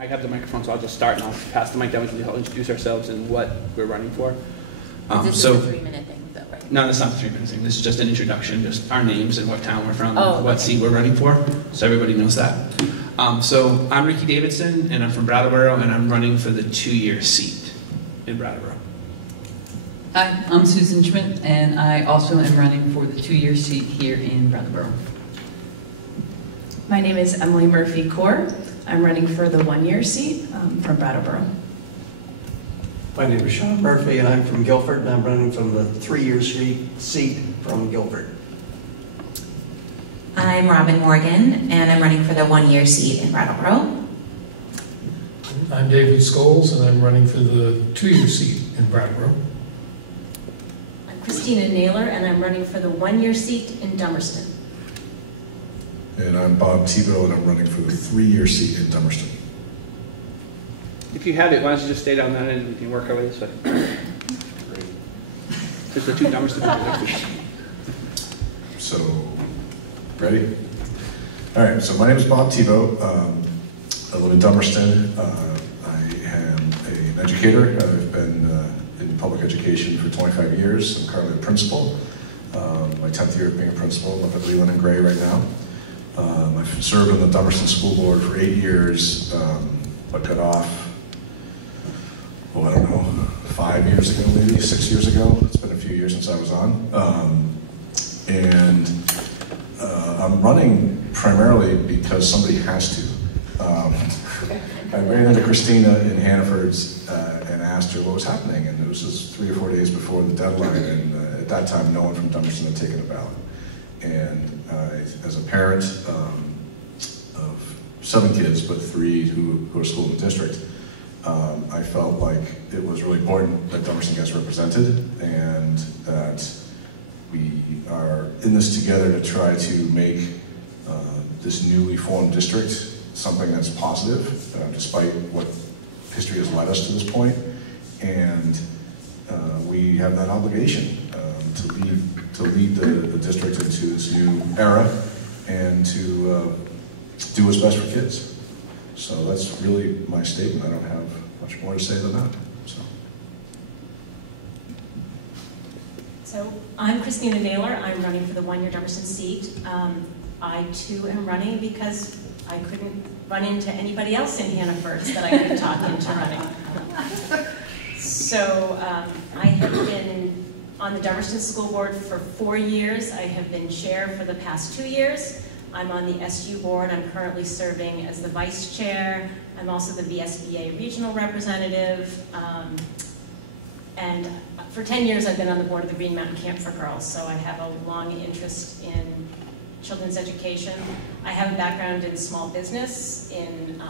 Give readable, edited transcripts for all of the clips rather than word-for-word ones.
I have the microphone, so I'll just start and I'll pass the mic down. We can introduce ourselves and what we're running for. This is a 3-minute thing, though, right? No, that's not the 3-minute thing. This is just an introduction, just our names and what town we're from, what okay. Seat we're running for, so everybody knows that. So I'm Ricky Davidson, and I'm from Brattleboro, and I'm running for the 2-year seat in Brattleboro. Hi, I'm Susan Schmidt, and I also am running for the 2-year seat here in Brattleboro. My name is Emily Murphy-Core. I'm running for the 1-year seat from Brattleboro. My name is Sean Murphy, and I'm from Guilford, and I'm running from the 3-year seat from Guilford. I'm Robin Morgan, and I'm running for the 1-year seat in Brattleboro. I'm David Scholes, and I'm running for the 2-year seat in Brattleboro. I'm Christina Naylor, and I'm running for the 1-year seat in Dummerston. And I'm Bob Tebow, and I'm running for the 3-year seat in Dummerston. If you have it, why don't you just stay down that end and we can work our way this way. Great. Just the 2 Dummerston. So, ready? All right, so my name is Bob Tebow. I live in Dummerston. I am an educator. I've been in public education for 25 years. I'm currently a principal. My 10th year of being a principal. I'm up at Leland and Gray right now. I've served on the Dummerston School Board for 8 years, but got off, I don't know, 5 years ago, maybe 6 years ago. It's been a few years since I was on. I'm running primarily because somebody has to. I ran into Christina in Hannaford's and asked her what was happening, and it was just 3 or 4 days before the deadline, and at that time no one from Dummerston had taken a ballot. And as a parent of 7 kids, but 3 who go to school in the district, I felt like it was really important that Dummerston gets represented and that we are in this together to try to make this newly formed district something that's positive, despite what history has led us to this point. And we have that obligation to lead the district into this new era and to do what's best for kids. So that's really my statement. I don't have much more to say than that. So I'm Christina Naylor. I'm running for the 1-year Dummerston seat. I too am running because I couldn't run into anybody else in Hannaford that I could talk into running. So I have been on the Dummerston School Board for 4 years. I have been chair for the past 2 years. I'm on the SU board. I'm currently serving as the vice chair. I'm also the VSBA regional representative. And for 10 years I've been on the board of the Green Mountain Camp for Girls, so I have a long interest in children's education. I have a background in small business, in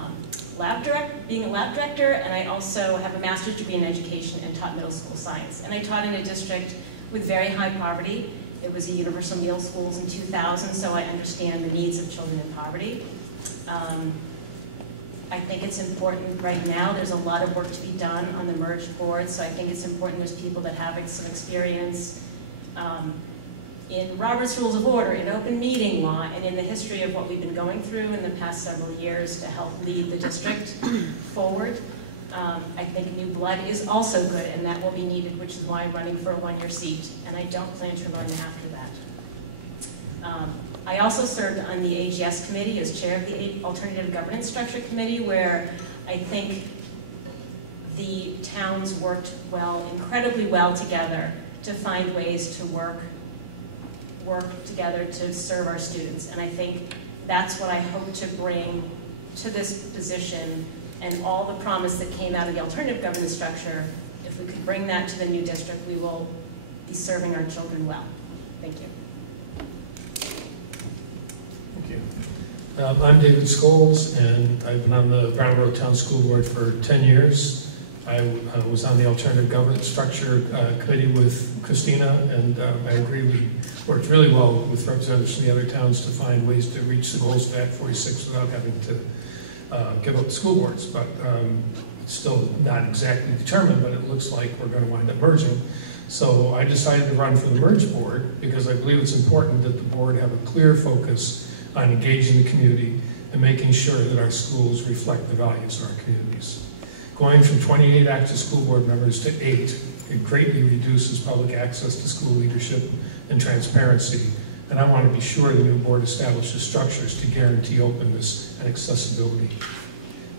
being a lab director, and I also have a master's degree in education and taught middle school science. And I taught in a district with very high poverty. It was a universal meal schools in 2000, so I understand the needs of children in poverty. I think it's important right now. There's a lot of work to be done on the merged board, so I think it's important there's people that have some experience in Robert's Rules of Order, in open meeting law, and in the history of what we've been going through in the past several years to help lead the district forward. I think new blood is also good, and that will be needed, which is why I'm running for a 1-year seat, and I don't plan to run after that. I also served on the AGS committee as chair of the Alternative Governance Structure Committee, where I think the towns worked incredibly well together to find ways to work together to serve our students. And I think that's what I hope to bring to this position, and all the promise that came out of the alternative governance structure. If we could bring that to the new district, we will be serving our children well. Thank you. Thank you. I'm David Scholes, and I've been on the Brattleboro Town School Board for 10 years. I was on the Alternative Governance Structure Committee with Christina, and I agree we worked really well with representatives from the other towns to find ways to reach the goals of Act 46 without having to give up the school boards. But it's still not exactly determined, but it looks like we're going to wind up merging. So I decided to run for the merged board because I believe it's important that the board have a clear focus on engaging the community, and making sure that our schools reflect the values of our communities. Going from 28 active school board members to 8, it greatly reduces public access to school leadership and transparency, and I want to be sure the new board establishes structures to guarantee openness and accessibility.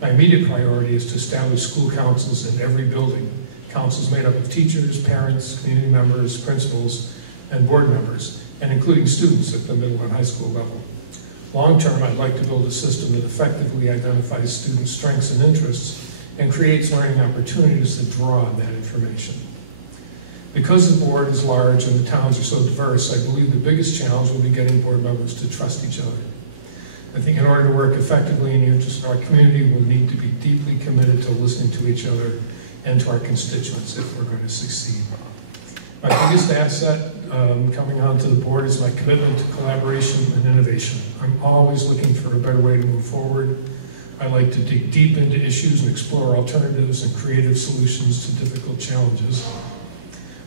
My immediate priority is to establish school councils in every building, councils made up of teachers, parents, community members, principals, and board members, and including students at the middle and high school level. Long term, I'd like to build a system that effectively identifies students' strengths and interests and creates learning opportunities that draw on that information. Because the board is large and the towns are so diverse, I believe the biggest challenge will be getting board members to trust each other. I think in order to work effectively in the interest of our community, we'll need to be deeply committed to listening to each other and to our constituents if we're going to succeed. My biggest asset coming onto the board is my commitment to collaboration and innovation. I'm always looking for a better way to move forward. I like to dig deep into issues and explore alternatives and creative solutions to difficult challenges.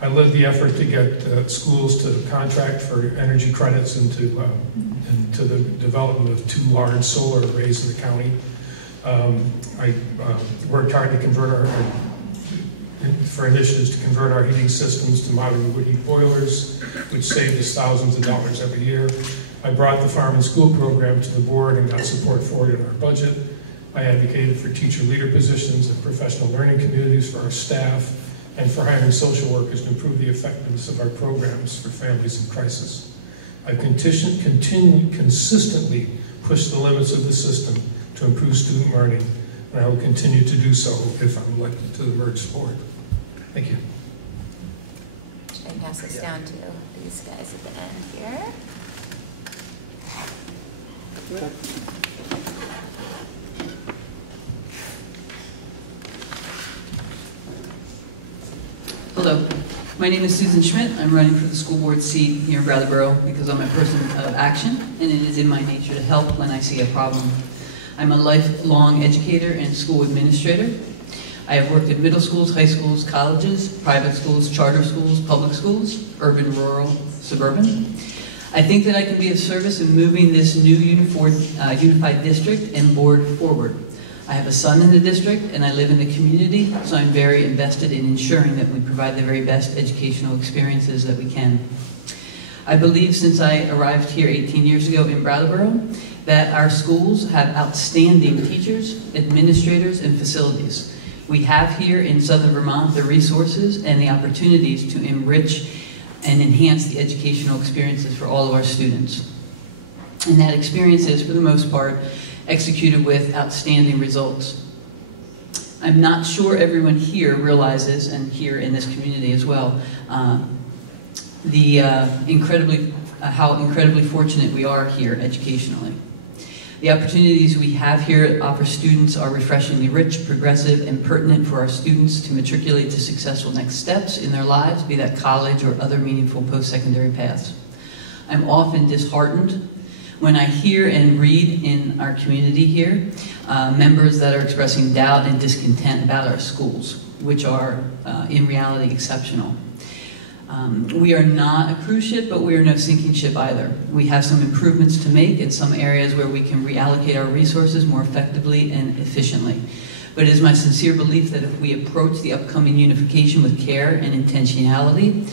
I led the effort to get schools to contract for energy credits into the development of 2 large solar arrays in the county. I worked hard to convert for initiatives to convert our heating systems to modern wood heat boilers, which saved us thousands of dollars every year. I brought the farm and school program to the board and got support for it in our budget. I advocated for teacher leader positions and professional learning communities for our staff, and for hiring social workers to improve the effectiveness of our programs for families in crisis. I've consistently pushed the limits of the system to improve student learning, and I will continue to do so if I'm elected to the merged board. Thank you. Should I pass this down to these guys at the end here? Hello, my name is Susan Schmidt. I'm running for the school board seat here in Brattleboro because I'm a person of action, and it is in my nature to help when I see a problem. I'm a lifelong educator and school administrator. I have worked in middle schools, high schools, colleges, private schools, charter schools, public schools, urban, rural, suburban. I think that I can be of service in moving this new unified district and board forward. I have a son in the district and I live in the community, so I'm very invested in ensuring that we provide the very best educational experiences that we can. I believe since I arrived here 18 years ago in Brattleboro that our schools have outstanding teachers, administrators, and facilities. We have here in Southern Vermont the resources and the opportunities to enrich and enhance the educational experiences for all of our students. And that experience is, for the most part, executed with outstanding results. I'm not sure everyone here realizes, and here in this community as well, how incredibly fortunate we are here educationally. The opportunities we have here offer students are refreshingly rich, progressive, and pertinent for our students to matriculate to successful next steps in their lives, be that college or other meaningful post-secondary paths. I'm often disheartened when I hear and read in our community here members that are expressing doubt and discontent about our schools, which are in reality exceptional. We are not a cruise ship, but we are no sinking ship either. We have some improvements to make in some areas where we can reallocate our resources more effectively and efficiently. But it is my sincere belief that if we approach the upcoming unification with care and intentionality,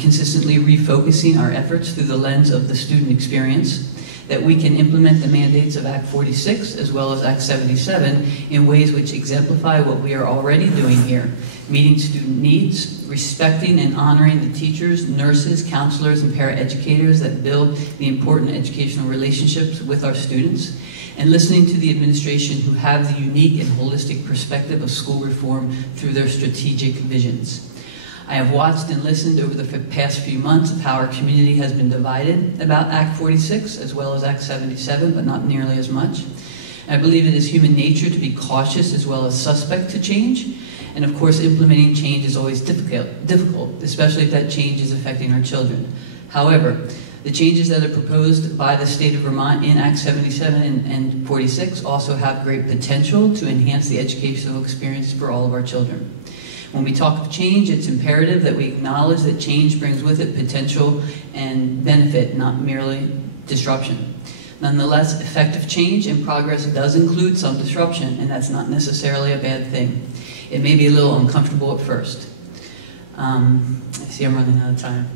consistently refocusing our efforts through the lens of the student experience, that we can implement the mandates of Act 46 as well as Act 77 in ways which exemplify what we are already doing here, meeting student needs, respecting and honoring the teachers, nurses, counselors, and paraeducators that build the important educational relationships with our students, and listening to the administration who have the unique and holistic perspective of school reform through their strategic visions. I have watched and listened over the past few months of how our community has been divided about Act 46 as well as Act 77, but not nearly as much. I believe it is human nature to be cautious as well as suspect to change. And of course, implementing change is always difficult, especially if that change is affecting our children. However, the changes that are proposed by the state of Vermont in Act 77 and 46 also have great potential to enhance the educational experience for all of our children. When we talk of change, it's imperative that we acknowledge that change brings with it potential and benefit, not merely disruption. Nonetheless, effective change and progress does include some disruption, and that's not necessarily a bad thing. It may be a little uncomfortable at first. I see I'm running out of time.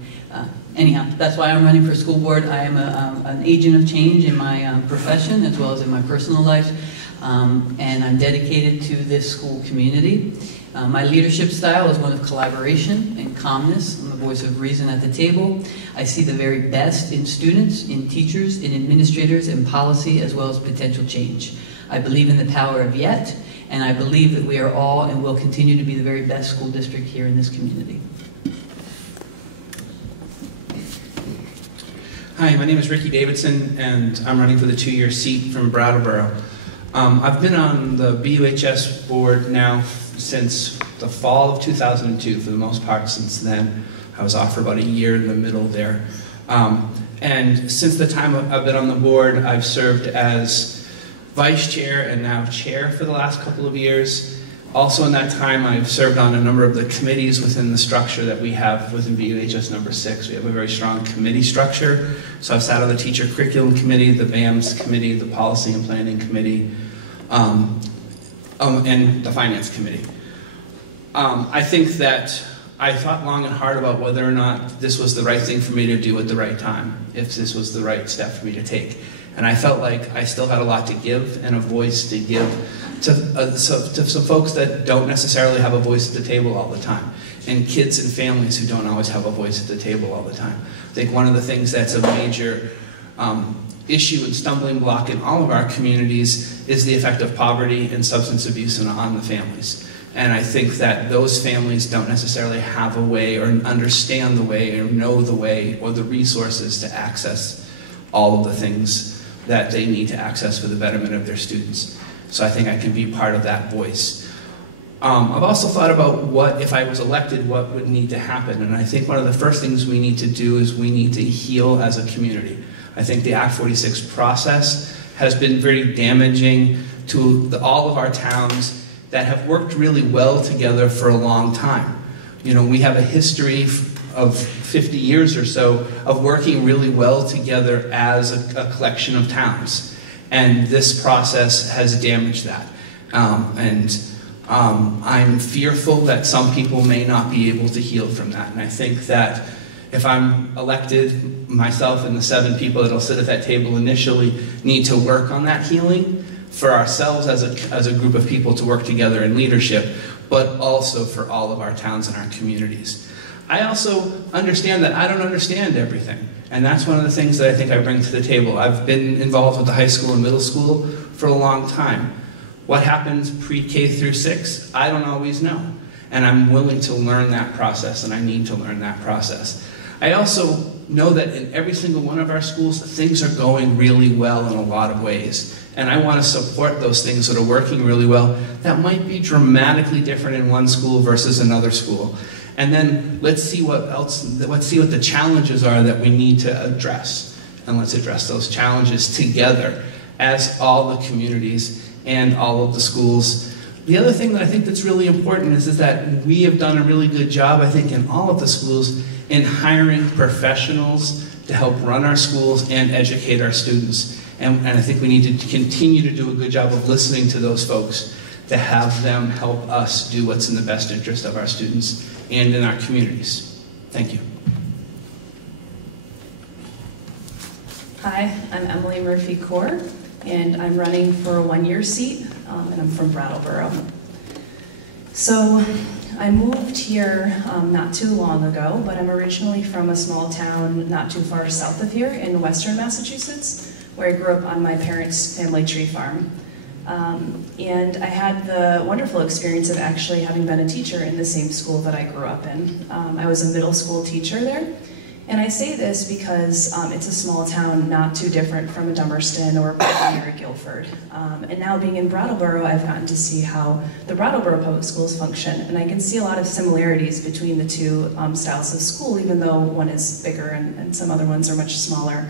Anyhow, that's why I'm running for school board. I am an agent of change in my profession as well as in my personal life, and I'm dedicated to this school community. My leadership style is one of collaboration and calmness. I'm a voice of reason at the table. I see the very best in students, in teachers, in administrators, in policy, as well as potential change. I believe in the power of yet, and I believe that we are all and will continue to be the very best school district here in this community. Hi, my name is Ricky Davidson, and I'm running for the 2-year seat from Brattleboro. I've been on the BUHS board now since the fall of 2002, for the most part since then. I was off for about a year in the middle there. And since the time I've been on the board, I've served as vice chair and now chair for the last couple of years. Also in that time, I've served on a number of the committees within the structure that we have within BUHS number 6. We have a very strong committee structure. So I've sat on the teacher curriculum committee, the BAMS committee, the policy and planning committee, and the finance committee. I think that I thought long and hard about whether or not this was the right thing for me to do at the right time, if this was the right step for me to take. And I felt like I still had a lot to give and a voice to give to some folks that don't necessarily have a voice at the table all the time, and kids and families who don't always have a voice at the table all the time. I think one of the things that's a major issue and stumbling block in all of our communities is the effect of poverty and substance abuse on the families. And I think that those families don't necessarily have a way or understand the way or know the way or the resources to access all of the things that they need to access for the betterment of their students. So I think I can be part of that voice. I've also thought about what, if I was elected, what would need to happen. And I think one of the first things we need to do is we need to heal as a community. I think the Act 46 process has been very damaging to all of our towns that have worked really well together for a long time. You know, we have a history of 50 years or so of working really well together as a collection of towns. And this process has damaged that. I'm fearful that some people may not be able to heal from that. And I think that if I'm elected, myself and the 7 people that'll sit at that table initially need to work on that healing for ourselves as a group of people to work together in leadership, but also for all of our towns and our communities. I also understand that I don't understand everything, and that's one of the things that I think I bring to the table. I've been involved with the high school and middle school for a long time. What happens pre-K through 6, I don't always know, and I'm willing to learn that process, and I need to learn that process. I also know that in every single one of our schools, things are going really well in a lot of ways. And I want to support those things that are working really well. That might be dramatically different in one school versus another school. And then let's see what the challenges are that we need to address. And let's address those challenges together as all the communities and all of the schools. The other thing that I think that's really important is that we have done a really good job, I think, in all of the schools in hiring professionals to help run our schools and educate our students. And I think we need to continue to do a good job of listening to those folks to have them help us do what's in the best interest of our students and in our communities. Thank you. Hi, I'm Emily Murphy-Core, and I'm running for a 1-year seat, and I'm from Brattleboro. So I moved here not too long ago, but I'm originally from a small town not too far south of here in western Massachusetts, where I grew up on my parents' family tree farm. And I had the wonderful experience of actually having been a teacher in the same school that I grew up in. I was a middle school teacher there. And I say this because it's a small town not too different from a Dummerston or a Putney or a Guilford. And now being in Brattleboro, I've gotten to see how the Brattleboro public schools function. And I can see a lot of similarities between the two styles of school, even though one is bigger and some other ones are much smaller.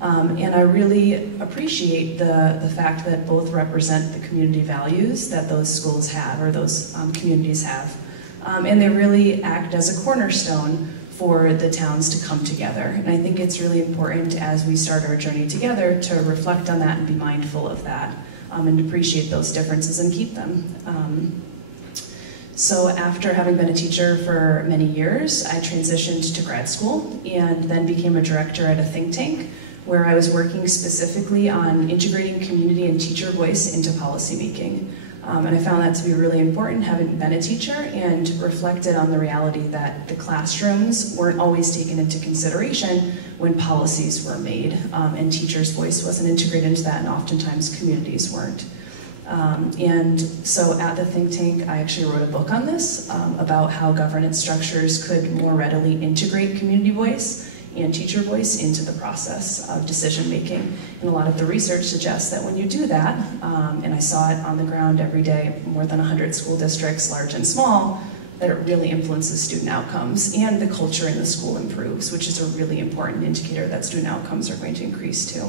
And I really appreciate the fact that both represent the community values that those schools have, or those communities have. And they really act as a cornerstone for the towns to come together. And I think it's really important as we start our journey together to reflect on that and be mindful of that, and appreciate those differences and keep them. So after having been a teacher for many years, I transitioned to grad school and then became a director at a think tank where I was working specifically on integrating community and teacher voice into policymaking. And I found that to be really important, having been a teacher, and reflected on the reality that the classrooms weren't always taken into consideration when policies were made, and teachers' voice wasn't integrated into that, and oftentimes communities weren't. And so at the think tank, I actually wrote a book on this, about how governance structures could more readily integrate community voice and teacher voice into the process of decision making. And a lot of the research suggests that when you do that, and I saw it on the ground every day, more than 100 school districts, large and small, that it really influences student outcomes, and the culture in the school improves, which is a really important indicator that student outcomes are going to increase too.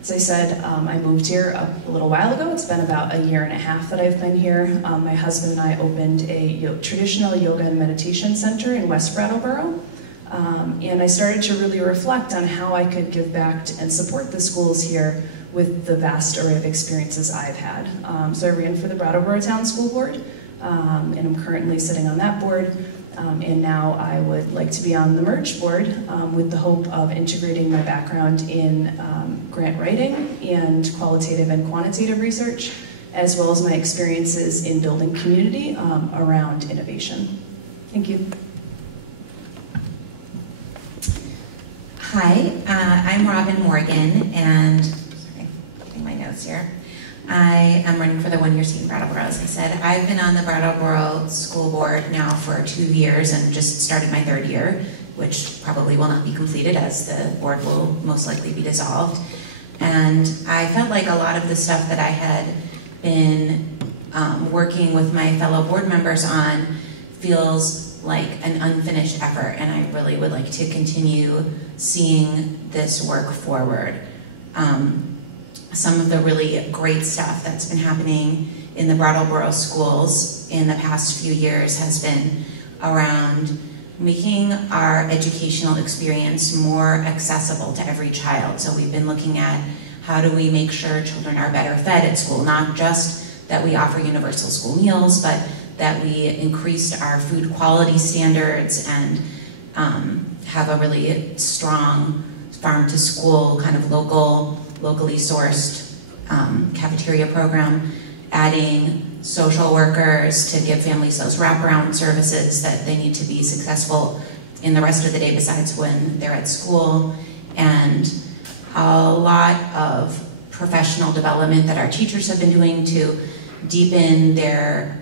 As I said, I moved here a little while ago. It's been about a year and a half that I've been here. My husband and I opened a traditional yoga and meditation center in West Brattleboro. And I started to really reflect on how I could give back and support the schools here with the vast array of experiences I've had. So I ran for the Brattleboro Town School Board, and I'm currently sitting on that board. And now I would like to be on the Merge board with the hope of integrating my background in grant writing and qualitative and quantitative research, as well as my experiences in building community around innovation. Thank you. Hi, I'm Robin Morgan, and sorry, getting my notes here. I am running for the one-year seat in Brattleboro, as I said. I've been on the Brattleboro School Board now for 2 years and just started my 3rd year, which probably will not be completed as the board will most likely be dissolved. And I felt like a lot of the stuff that I had been working with my fellow board members on feels like an unfinished effort, and I really would like to continue seeing this work forward. Some of the really great stuff that's been happening in the Brattleboro schools in the past few years has been around making our educational experience more accessible to every child. So we've been looking at how do we make sure children are better fed at school, not just that we offer universal school meals, but that we increased our food quality standards and have a really strong farm-to-school kind of locally sourced cafeteria program, adding social workers to give families those wraparound services that they need to be successful in the rest of the day besides when they're at school, and a lot of professional development that our teachers have been doing to deepen their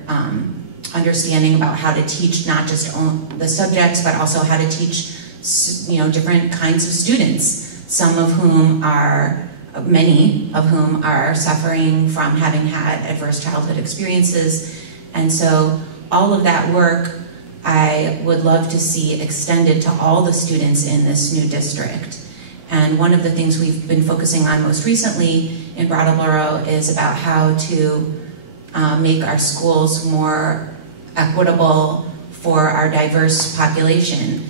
understanding about how to teach not just the subjects, but also how to teach, different kinds of students, many of whom are suffering from having had adverse childhood experiences. And so all of that work I would love to see extended to all the students in this new district. And one of the things we've been focusing on most recently in Brattleboro is about how to make our schools more equitable for our diverse population.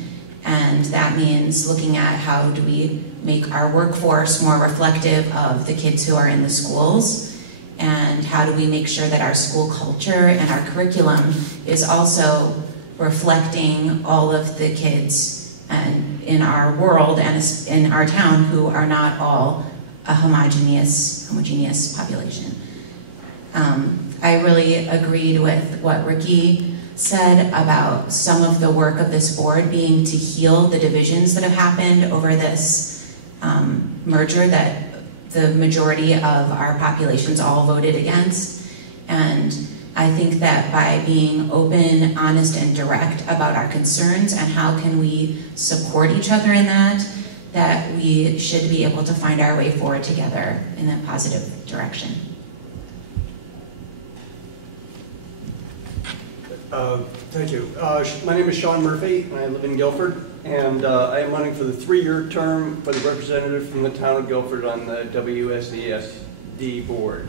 And that means looking at how do we make our workforce more reflective of the kids who are in the schools, and how do we make sure that our school culture and our curriculum is also reflecting all of the kids and in our world and in our town who are not all a homogeneous population. I really agreed with what Ricky said about some of the work of this board being to heal the divisions that have happened over this merger that the majority of our populations all voted against. And I think that by being open, honest, and direct about our concerns and how can we support each other in that we should be able to find our way forward together in a positive direction. Thank you. My name is Sean Murphy, and I live in Guilford, and I am running for the 3-year term for the representative from the town of Guilford on the WSESD board.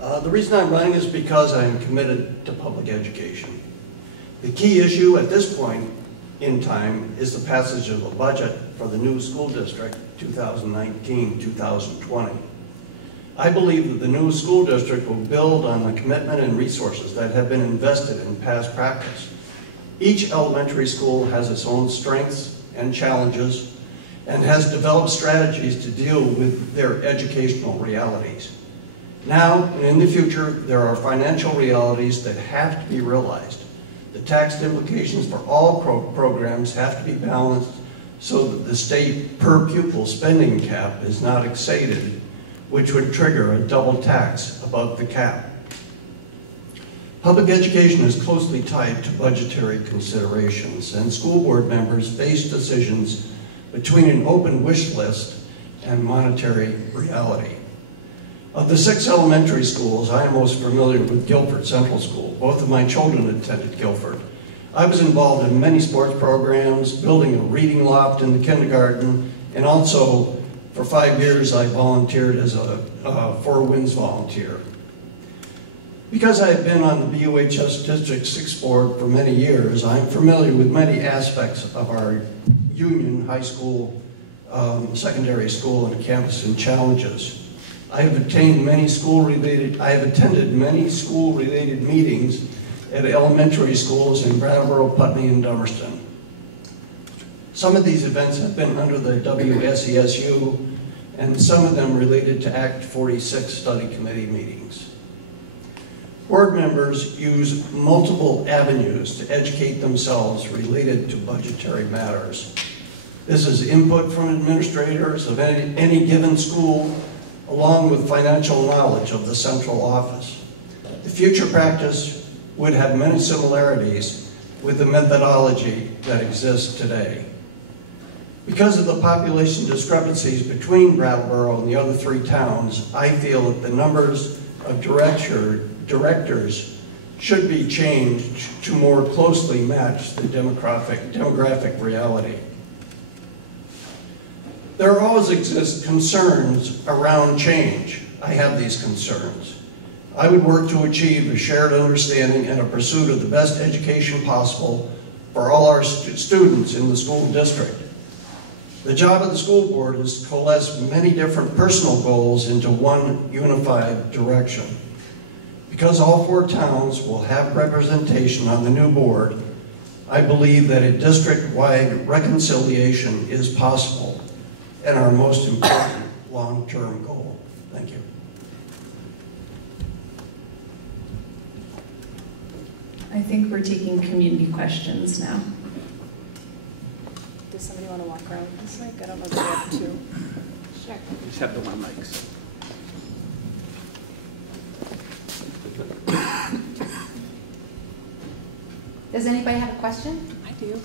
The reason I'm running is because I'm committed to public education. The key issue at this point in time is the passage of the budget for the new school district 2019-2020. I believe that the new school district will build on the commitment and resources that have been invested in past practice. Each elementary school has its own strengths and challenges and has developed strategies to deal with their educational realities. Now and in the future, there are financial realities that have to be realized. The tax implications for all programs have to be balanced so that the state per pupil spending cap is not exceeded, which would trigger a double tax above the cap. Public education is closely tied to budgetary considerations, and school board members face decisions between an open wish list and monetary reality. Of the 6 elementary schools, I am most familiar with Guilford Central School. Both of my children attended Guilford. I was involved in many sports programs, building a reading loft in the kindergarten, and also for 5 years I volunteered as a Four Winds volunteer. Because I have been on the BUHS District 6 board for many years, I'm familiar with many aspects of our Union High School, secondary school, and campus and challenges. I have attended many school-related meetings at elementary schools in Brattleboro, Putney, and Dummerston. Some of these events have been under the WSESU, and some of them related to Act 46 study committee meetings. Board members use multiple avenues to educate themselves related to budgetary matters. This is input from administrators of any given school, along with financial knowledge of the central office. The future practice would have many similarities with the methodology that exists today. Because of the population discrepancies between Brattleboro and the other 3 towns, I feel that the numbers of directors should be changed to more closely match the demographic reality. There always exist concerns around change. I have these concerns. I would work to achieve a shared understanding and a pursuit of the best education possible for all our students in the school district. The job of the school board is to coalesce many different personal goals into one unified direction. Because all 4 towns will have representation on the new board, I believe that a district-wide reconciliation is possible and our most important long-term goal. Thank you. I think we're taking community questions now. Does somebody want to walk around with this mic? I don't know if they have 2. Sure. Just have the 1 mics. Does anybody have a question? I do.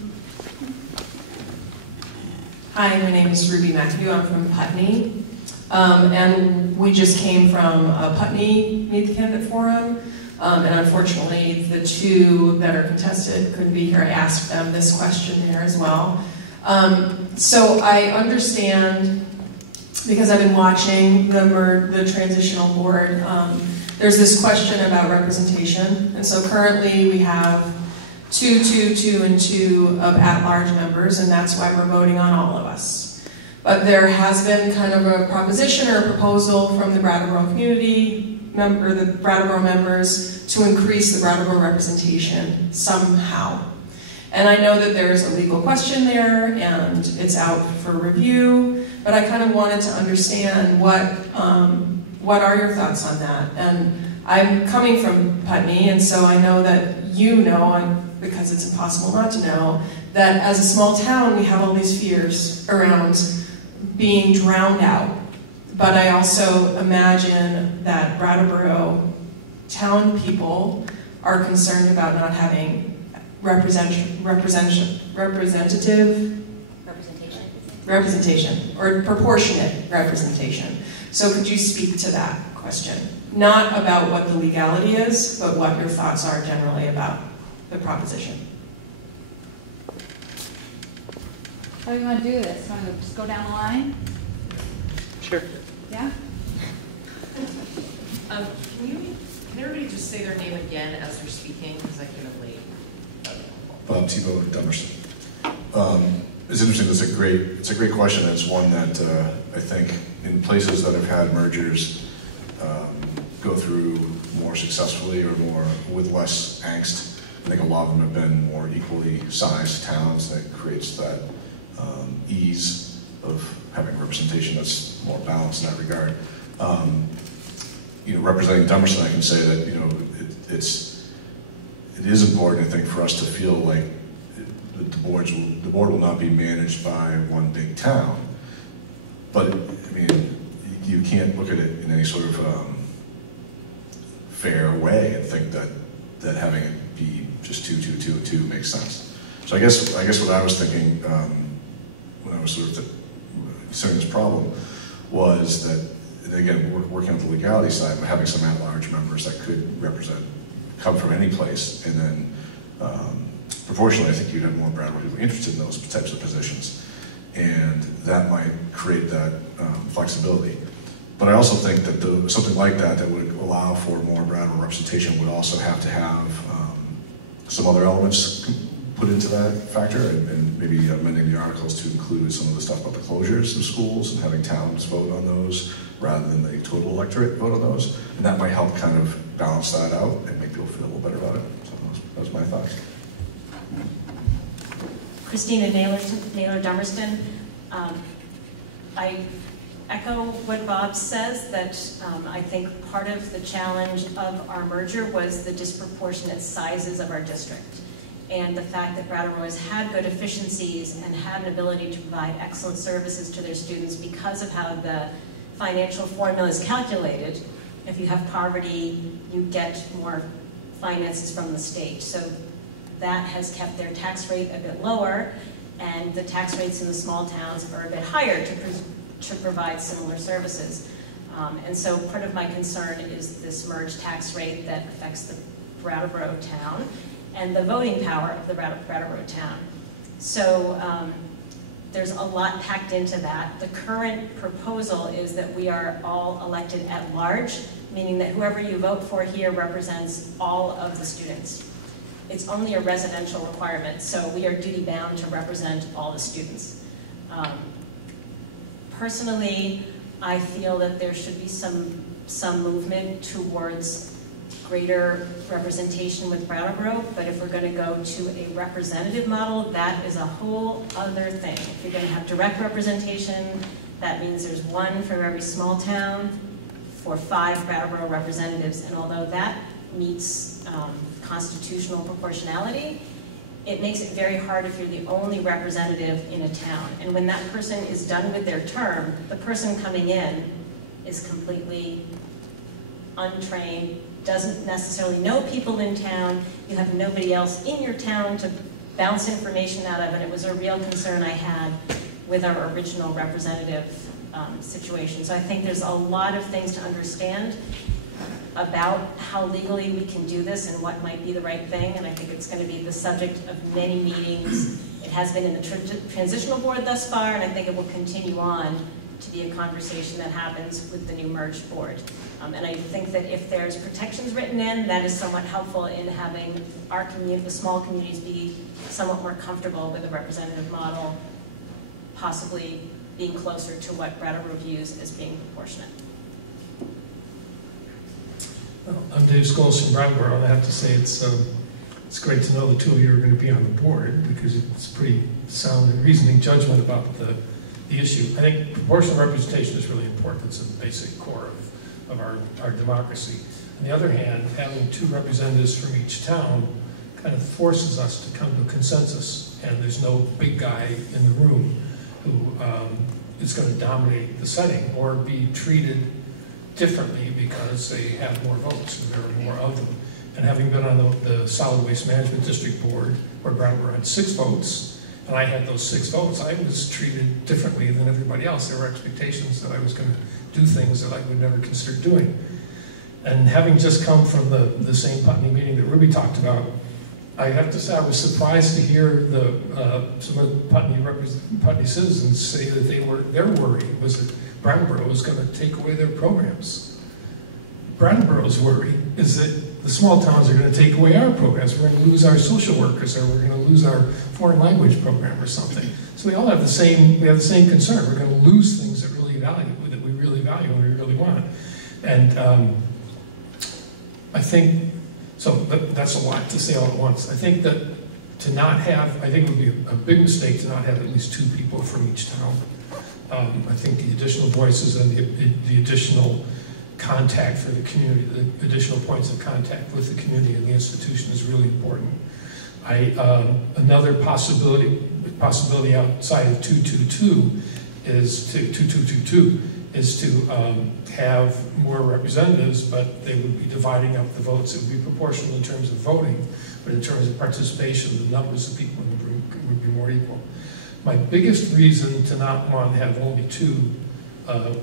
Hi, my name is Ruby McAdoo. I'm from Putney. And we just came from a Putney Meet the Candidate Forum. And unfortunately, the 2 that are contested couldn't be here. I asked them this question there as well. So I understand, because I've been watching the transitional board, there's this question about representation. And so currently we have 2, 2, 2, and 2 of at-large members, and that's why we're voting on all of us. But there has been kind of a proposition or a proposal from the Brattleboro community, the Brattleboro members, to increase the Brattleboro representation somehow. And I know that there's a legal question there, and it's out for review, but I kind of wanted to understand what are your thoughts on that? And I'm coming from Putney, and so I know that you know, because it's impossible not to know, that as a small town we have all these fears around being drowned out. But I also imagine that Brattleboro town people are concerned about not having representation or proportionate representation. So could you speak to that question? Not about what the legality is, but what your thoughts are generally about the proposition. How do you want to do this? Want to just go down the line? Sure. Yeah? Can everybody just say their name again as they're speaking? Because I couldn't wait. Okay. Bob Tebow, Dummerston. It's interesting. It's a great question. It's one that I think in places that have had mergers go through more successfully or more with less angst. I think a lot of them have been more equally sized towns that creates that ease of having representation that's more balanced in that regard. Representing Dummerston, I can say that it is important, I think, for us to feel like the board will not be managed by one big town. But I mean, you can't look at it in any sort of fair way and think that having it be just 2, 2, 2, 2 makes sense. So I guess what I was thinking when I was sort of considering this problem was that, and again, working on the legality side, but having some at-large members that could come from any place, and then proportionally, I think you'd have more Brattleboro people interested in those types of positions, and that might create that flexibility. But I also think that something like that would allow for more Brattleboro representation would also have to have some other elements put into that factor, and maybe amending the articles to include some of the stuff about the closures of schools and having towns vote on those rather than the total electorate vote on those. And that might help kind of balance that out and make people feel a little better about it. So that was my thoughts. Christina Naylor, Dummerston. I echo what Bob says, that I think part of the challenge of our merger was the disproportionate sizes of our district, and the fact that Brattleboro has had good efficiencies and had an ability to provide excellent services to their students because of how the financial formula is calculated. If you have poverty, you get more finances from the state. So that has kept their tax rate a bit lower, and the tax rates in the small towns are a bit higher to provide similar services. And so part of my concern is this merged tax rate that affects the Brattleboro town and the voting power of the Brattleboro town. So there's a lot packed into that. The current proposal is that we are all elected at large, meaning that whoever you vote for here represents all of the students. It's only a residential requirement, so we are duty bound to represent all the students. Personally, I feel that there should be some movement towards greater representation with Brattleboro, but if we're going to go to a representative model, that is a whole other thing. If you're going to have direct representation, that means there's one for every small town for 5 Brattleboro representatives, and although that meets constitutional proportionality, it makes it very hard if you're the only representative in a town. And when that person is done with their term, the person coming in is completely untrained, doesn't necessarily know people in town, you have nobody else in your town to bounce information out of, and it was a real concern I had with our original representative situation. So I think there's a lot of things to understand about how legally we can do this and what might be the right thing, and I think it's going to be the subject of many meetings. It has been in the transitional board thus far, and I think it will continue on to be a conversation that happens with the new merged board. And I think that if there's protections written in, that is somewhat helpful in having our community, the small communities, be somewhat more comfortable with a representative model, possibly being closer to what Brattleboro views as being proportionate. Well, I'm Dave Scholes from Brattleboro, and I have to say it's great to know the two of you are going to be on the board, because it's pretty sound and reasoning judgment about the issue. I think proportional representation is really important. It's a basic core of our democracy. On the other hand, having 2 representatives from each town kind of forces us to come to a consensus, and there's no big guy in the room who is going to dominate the setting or be treated differently because they have more votes and there are more of them. And having been on the Solid Waste Management District Board, where Brattleboro had 6 votes, and I had those 6 votes, I was treated differently than everybody else. There were expectations that I was going to do things that I would never consider doing. And having just come from the same Putney meeting that Ruby talked about, I have to say I was surprised to hear some of the Putney citizens say that their worry was that Brattleboro was going to take away their programs. Brattleboro's worry is that the small towns are going to take away our programs. We're going to lose our social workers, or we're going to lose our foreign language program or something. So we all have the same concern. We're going to lose things that we really value and we really want. And I think, so that's a lot to say all at once. I think that I think it would be a big mistake to not have at least 2 people from each town. I think the additional voices and the additional contact for the community, the additional points of contact with the community and the institution is really important. Another possibility outside of 222 is to have more representatives, but they would be dividing up the votes. It would be proportional in terms of voting, but in terms of participation, the numbers of people in the room would be more equal. My biggest reason to not want to have only 2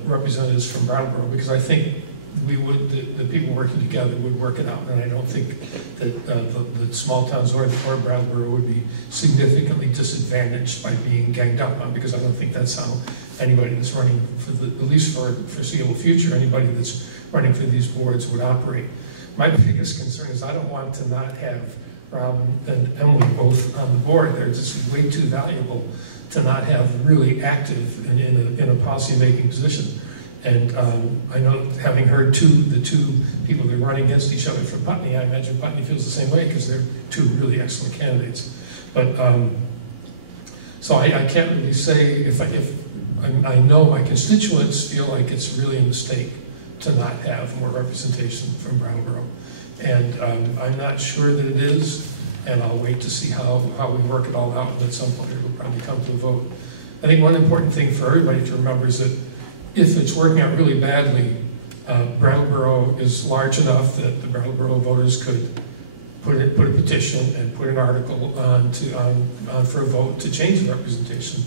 representatives from Brattleboro, because I think the people working together would work it out, and I don't think that the small towns or Brattleboro would be significantly disadvantaged by being ganged up on, because I don't think that's how anybody that's running at least for the foreseeable future, anybody that's running for these boards would operate. My biggest concern is I don't want to not have Rob and Emily both on the board. They're just way too valuable to not have really active and in a policy-making position. And I know, having heard the 2 people that are running against each other for Putney, I imagine Putney feels the same way, because they're 2 really excellent candidates. But so I can't really say if I know my constituents feel like it's really a mistake to not have more representation from Brattleboro. And I'm not sure that it is, and I'll wait to see how we work it all out, and at some point it will probably come to a vote. I think one important thing for everybody to remember is that if it's working out really badly, Brattleboro is large enough that the Brattleboro voters could put a petition and put an article on for a vote to change the representation,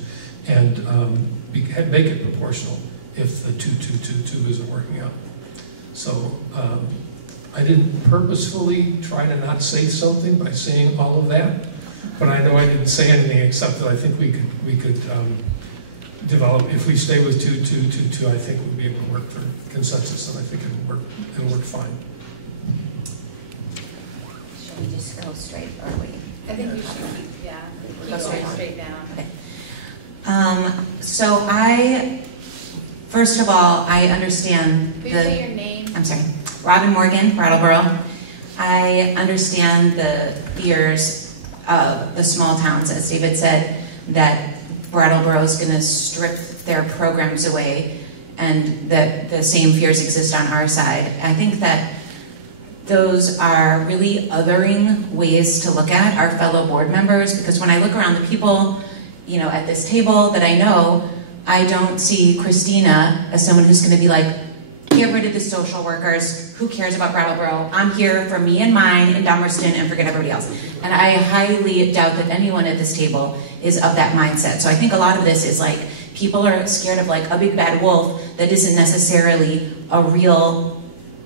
and make it proportional if the 2-2-2-2 isn't working out. So I didn't purposefully try to not say something by saying all of that, but I know I didn't say anything except that I think we could develop, if we stay with 2-2-2-2, I think we'll be able to work for consensus, and I think it'll work fine. Should we just go straight, or we? I think we should, yeah, Go straight down. Okay. So first of all, I understand Please say your name. I'm sorry, Robin Morgan, Brattleboro. I understand the fears of the small towns, as David said, that Brattleboro is going to strip their programs away, and that the same fears exist on our side. I think that those are really othering ways to look at our fellow board members, because when I look around the people, at this table that I know, I don't see Christina as someone who's going to be like, get rid of the social workers, who cares about Brattleboro? I'm here for me and mine in Dummerston and forget everybody else. And I highly doubt that anyone at this table is of that mindset. So I think a lot of this is like, people are scared of like a big bad wolf that isn't necessarily a real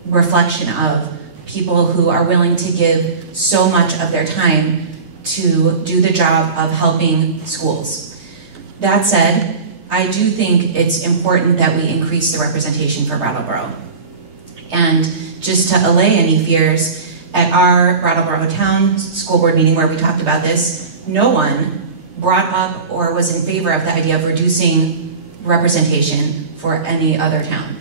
reflection of people who are willing to give so much of their time to do the job of helping schools. That said, I do think it's important that we increase the representation for Brattleboro. And just to allay any fears, at our Brattleboro Town School Board meeting where we talked about this, no one brought up or was in favor of the idea of reducing representation for any other town.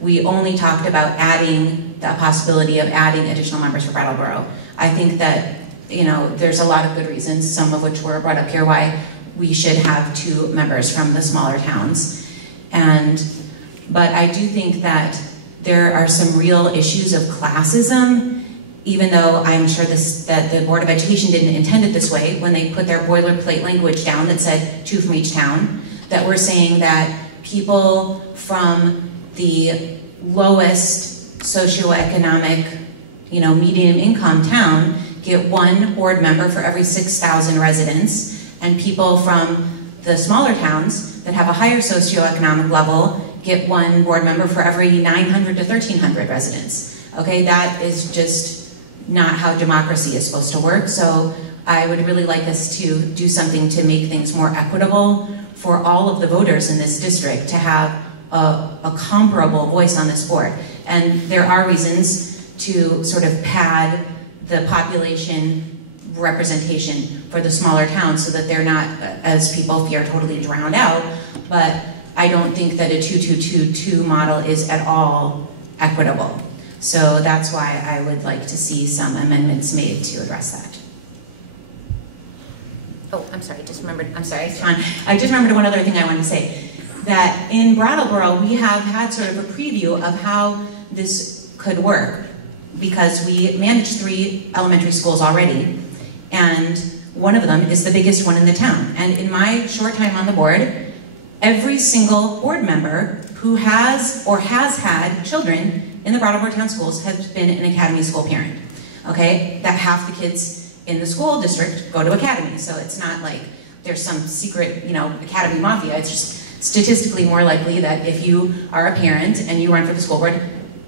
We only talked about adding the possibility of adding additional members for Brattleboro. I think that, there's a lot of good reasons, some of which were brought up here, why we should have 2 members from the smaller towns. But I do think that there are some real issues of classism, even though I'm sure that the Board of Education didn't intend it this way when they put their boilerplate language down that said 2 from each town, that we're saying that people from the lowest socioeconomic, medium income town get 1 board member for every 6,000 residents, and people from the smaller towns that have a higher socioeconomic level get 1 board member for every 900 to 1,300 residents. Okay, that is just not how democracy is supposed to work. So I would really like us to do something to make things more equitable for all of the voters in this district to have a comparable voice on this board. And there are reasons to sort of pad the population representation for the smaller towns so that they're not, as people fear, totally drowned out. But I don't think that a 2-2-2-2 model is at all equitable. So that's why I would like to see some amendments made to address that. Oh, I'm sorry, I just remembered one other thing I wanted to say. That in Brattleboro, we have had sort of a preview of how this could work, because we manage 3 elementary schools already, and one of them is the biggest one in the town. And in my short time on the board, every single board member who has or has had children in the Brattleboro Town Schools has been an Academy school parent. Okay, that half the kids in the school district go to Academy, so it's not like there's some secret, Academy mafia. It's just statistically more likely that if you are a parent and you run for the school board,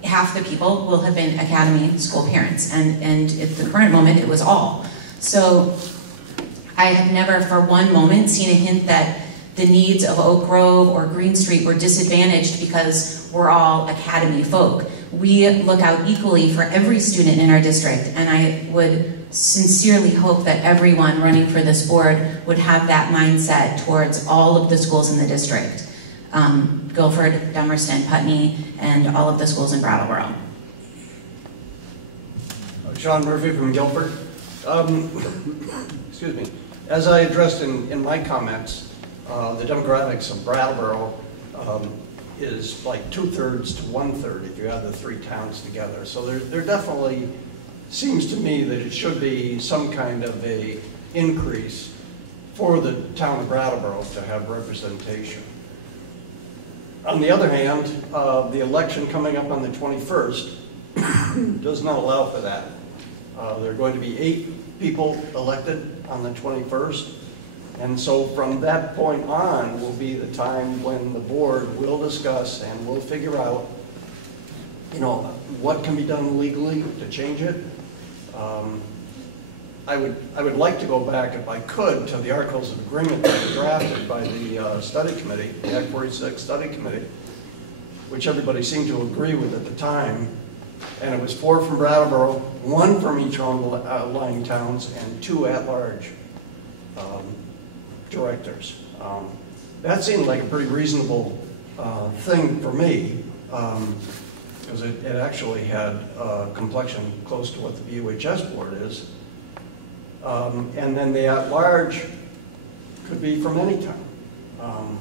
half the people will have been Academy school parents, and at the current moment, it was all. So I have never for one moment seen a hint that the needs of Oak Grove or Green Street were disadvantaged because we're all Academy folk. We look out equally for every student in our district, and I would sincerely hope that everyone running for this board would have that mindset towards all of the schools in the district. Guilford, Dummerston, Putney, and all of the schools in Brattleboro. Sean Murphy from Guilford. Excuse me. As I addressed in my comments, the demographics of Brattleboro is like 2/3 to 1/3 if you add the 3 towns together. So there definitely seems to me that it should be some kind of a increase for the town of Brattleboro to have representation. On the other hand, the election coming up on the 21st does not allow for that. There are going to be 8 people elected on the 21st. And so from that point on will be the time when the board will discuss and will figure out, what can be done legally to change it. I would like to go back, if I could, to the Articles of Agreement that were drafted by the study committee, the Act 46 study committee, which everybody seemed to agree with at the time. And it was 4 from Brattleboro, 1 from each outlying towns, and 2 at-large directors. That seemed like a pretty reasonable thing for me, because it actually had a complexion close to what the BUHS board is. And then the at-large could be from any town.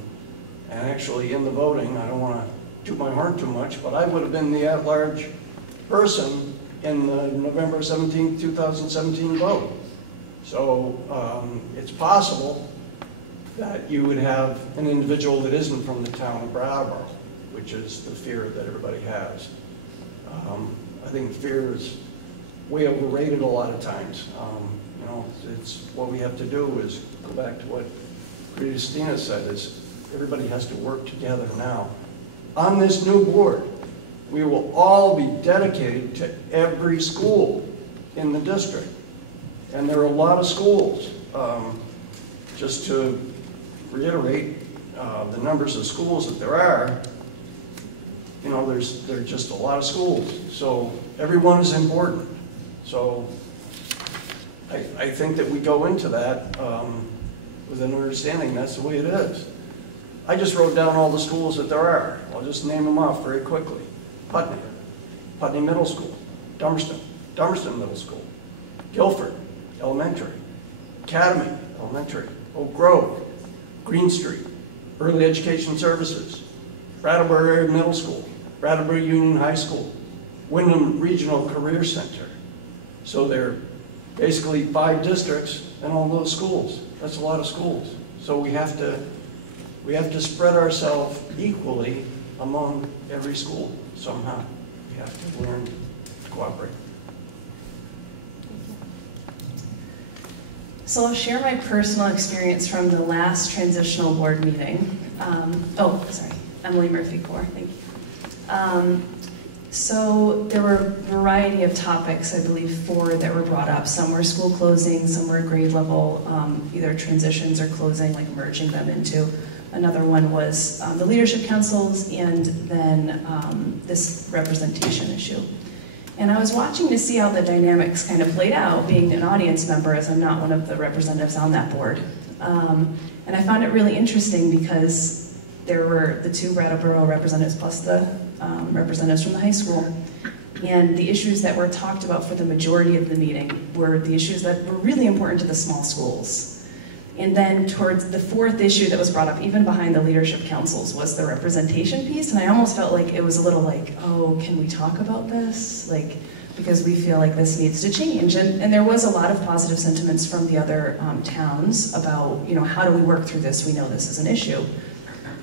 And actually in the voting, I don't want to toot my horn too much, but I would have been the at-large person in the November 17, 2017 vote. So it's possible that you would have an individual that isn't from the town of Brattleboro, which is the fear that everybody has. I think fear is way overrated a lot of times. It's what we have to do is go back to what Christina said, is everybody has to work together now. On this new board, we will all be dedicated to every school in the district. And there are a lot of schools. Just to reiterate the numbers of schools that there are, there are just a lot of schools. So everyone is important. So I think that we go into that with an understanding that's the way it is. I just wrote down all the schools that there are. I'll just name them off very quickly. Putney, Putney Middle School, Dummerston, Dummerston Middle School, Guilford Elementary, Academy Elementary, Oak Grove, Green Street, Early Education Services, Brattleboro Area Middle School, Brattleboro Union High School, Windham Regional Career Center. So there are basically 5 districts and all those schools. That's a lot of schools. So we have to spread ourselves equally among every school somehow. We have to learn to cooperate. So I'll share my personal experience from the last transitional board meeting. Emily Murphy-Core, thank you. So there were a variety of topics, I believe 4 that were brought up. Some were school closing, some were grade level, either transitions or closing, like merging them into. Another one was the leadership councils, and then this representation issue. And I was watching to see how the dynamics kind of played out, being an audience member, as I'm not one of the representatives on that board. And I found it really interesting because there were the 2 Brattleboro representatives plus the representatives from the high school. And the issues that were talked about for the majority of the meeting were the issues that were really important to the small schools. And then towards the 4th issue that was brought up, even behind the leadership councils, was the representation piece. And I almost felt like it was a little like, oh, can we talk about this? Like, because we feel like this needs to change. And there was a lot of positive sentiments from the other towns about, you know, how do we work through this? We know this is an issue.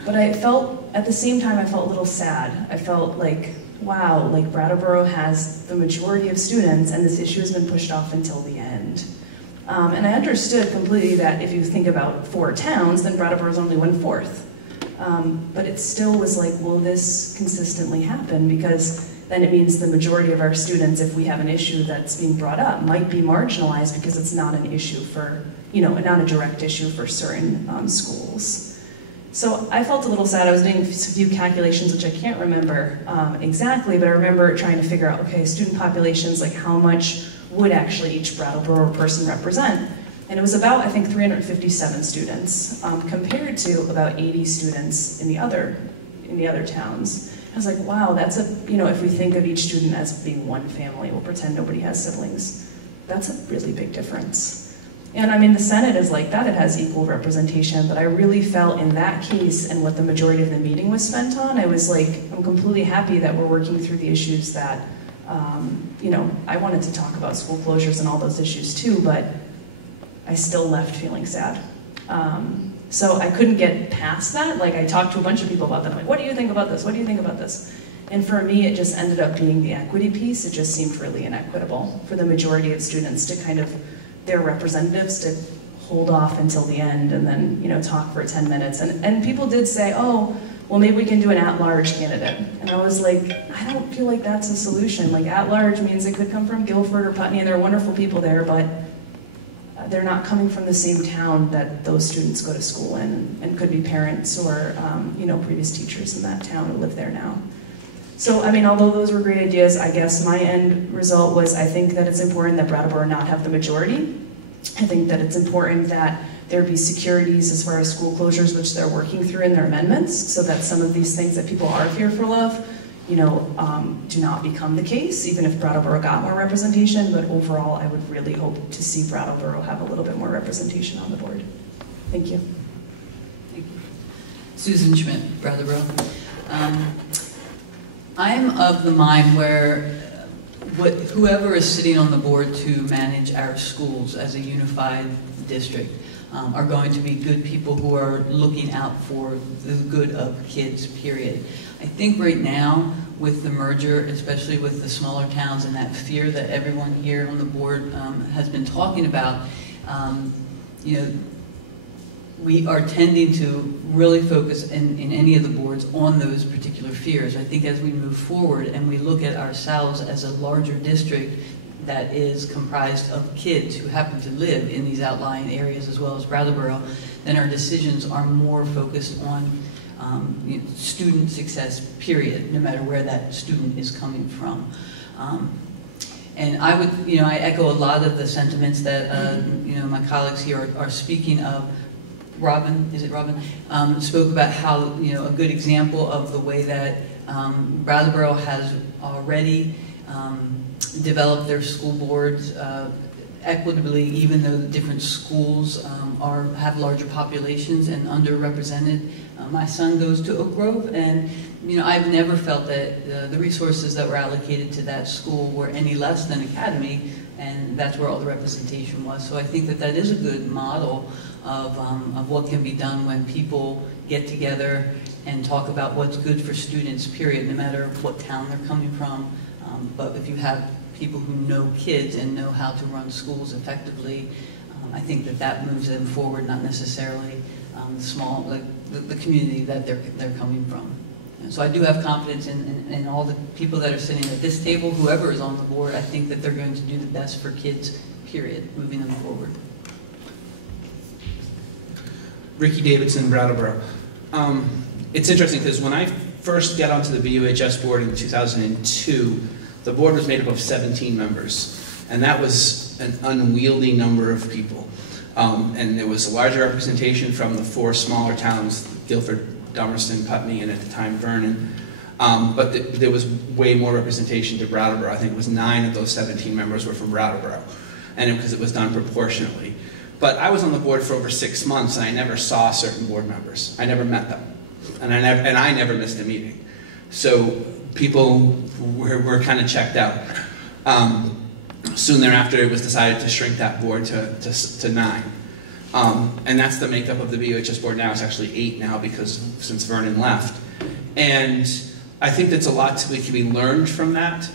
But I felt, at the same time, I felt a little sad. I felt like, wow, like Brattleboro has the majority of students and this issue has been pushed off until the end. And I understood completely that if you think about 4 towns, then Brattleboro is only 1/4. But it still was like, will this consistently happen? Because then it means the majority of our students, if we have an issue that's being brought up, might be marginalized because it's not an issue for, you know, not a direct issue for certain schools. So I felt a little sad. I was doing a few calculations, which I can't remember exactly, but I remember trying to figure out, okay, student populations, like how much would actually each Brattleboro person represent? And it was about, I think, 357 students, compared to about 80 students in the other towns. I was like, wow, that's a, you know, if we think of each student as being one family, we'll pretend nobody has siblings, that's a really big difference. And I mean, the Senate is like that, it has equal representation, but I really felt in that case and what the majority of the meeting was spent on, I was like, I'm completely happy that we're working through the issues that, you know, I wanted to talk about school closures and all those issues too, but I still left feeling sad. So I couldn't get past that. Like, I talked to a bunch of people about that. I'm like, what do you think about this? What do you think about this? And for me, it just ended up being the equity piece. It just seemed really inequitable for the majority of students to kind of, their representatives to hold off until the end and then, you know, talk for 10 minutes. And people did say, oh, well, maybe we can do an at-large candidate. And I was like, I don't feel like that's a solution. Like, at-large means it could come from Guilford or Putney, and there are wonderful people there, but they're not coming from the same town that those students go to school in, and could be parents or, you know, previous teachers in that town who live there now. So, I mean, although those were great ideas, I guess my end result was I think that it's important that Brattleboro not have the majority. I think that it's important that there be securities as far as school closures, which they're working through in their amendments, so that some of these things that people are fearful of, you know, do not become the case, even if Brattleboro got more representation. But overall, I would really hope to see Brattleboro have a little bit more representation on the board. Thank you. Thank you. Susan Schmidt, Brattleboro. I'm of the mind where whoever is sitting on the board to manage our schools as a unified district are going to be good people who are looking out for the good of kids, period. I think right now, with the merger, especially with the smaller towns and that fear that everyone here on the board has been talking about, you know, we are tending to really focus in any of the boards on those particular fears. I think as we move forward and we look at ourselves as a larger district that is comprised of kids who happen to live in these outlying areas as well as Brattleboro, then our decisions are more focused on you know, student success, period, no matter where that student is coming from. And I would, you know, I echo a lot of the sentiments that, you know, my colleagues here are speaking of. Robin, is it Robin, spoke about how, you know, a good example of the way that Brattleboro has already developed their school boards equitably, even though the different schools have larger populations and underrepresented. My son goes to Oak Grove, and you know, I've never felt that the resources that were allocated to that school were any less than Academy, and that's where all the representation was. So I think that that is a good model of what can be done when people get together and talk about what's good for students, period, no matter what town they're coming from. But if you have people who know kids and know how to run schools effectively, I think that that moves them forward, not necessarily the small, like the community that they're coming from. And so I do have confidence in all the people that are sitting at this table, whoever is on the board. I think that they're going to do the best for kids, period, moving them forward. Ricky Davidson, Brattleboro. It's interesting because when I first got onto the BUHS board in 2002, the board was made up of 17 members. And that was an unwieldy number of people. And there was a larger representation from the 4 smaller towns, Guilford, Dummerston, Putney, and at the time Vernon. But there was way more representation to Brattleboro. I think it was 9 of those 17 members were from Brattleboro, and because it was done proportionately. But I was on the board for over 6 months, and I never saw certain board members. I never met them, and I never missed a meeting. So people were kind of checked out. Soon thereafter, it was decided to shrink that board to 9. And that's the makeup of the BUHS board now. It's actually 8 now because since Vernon left. And I think that's a lot that can be learned from that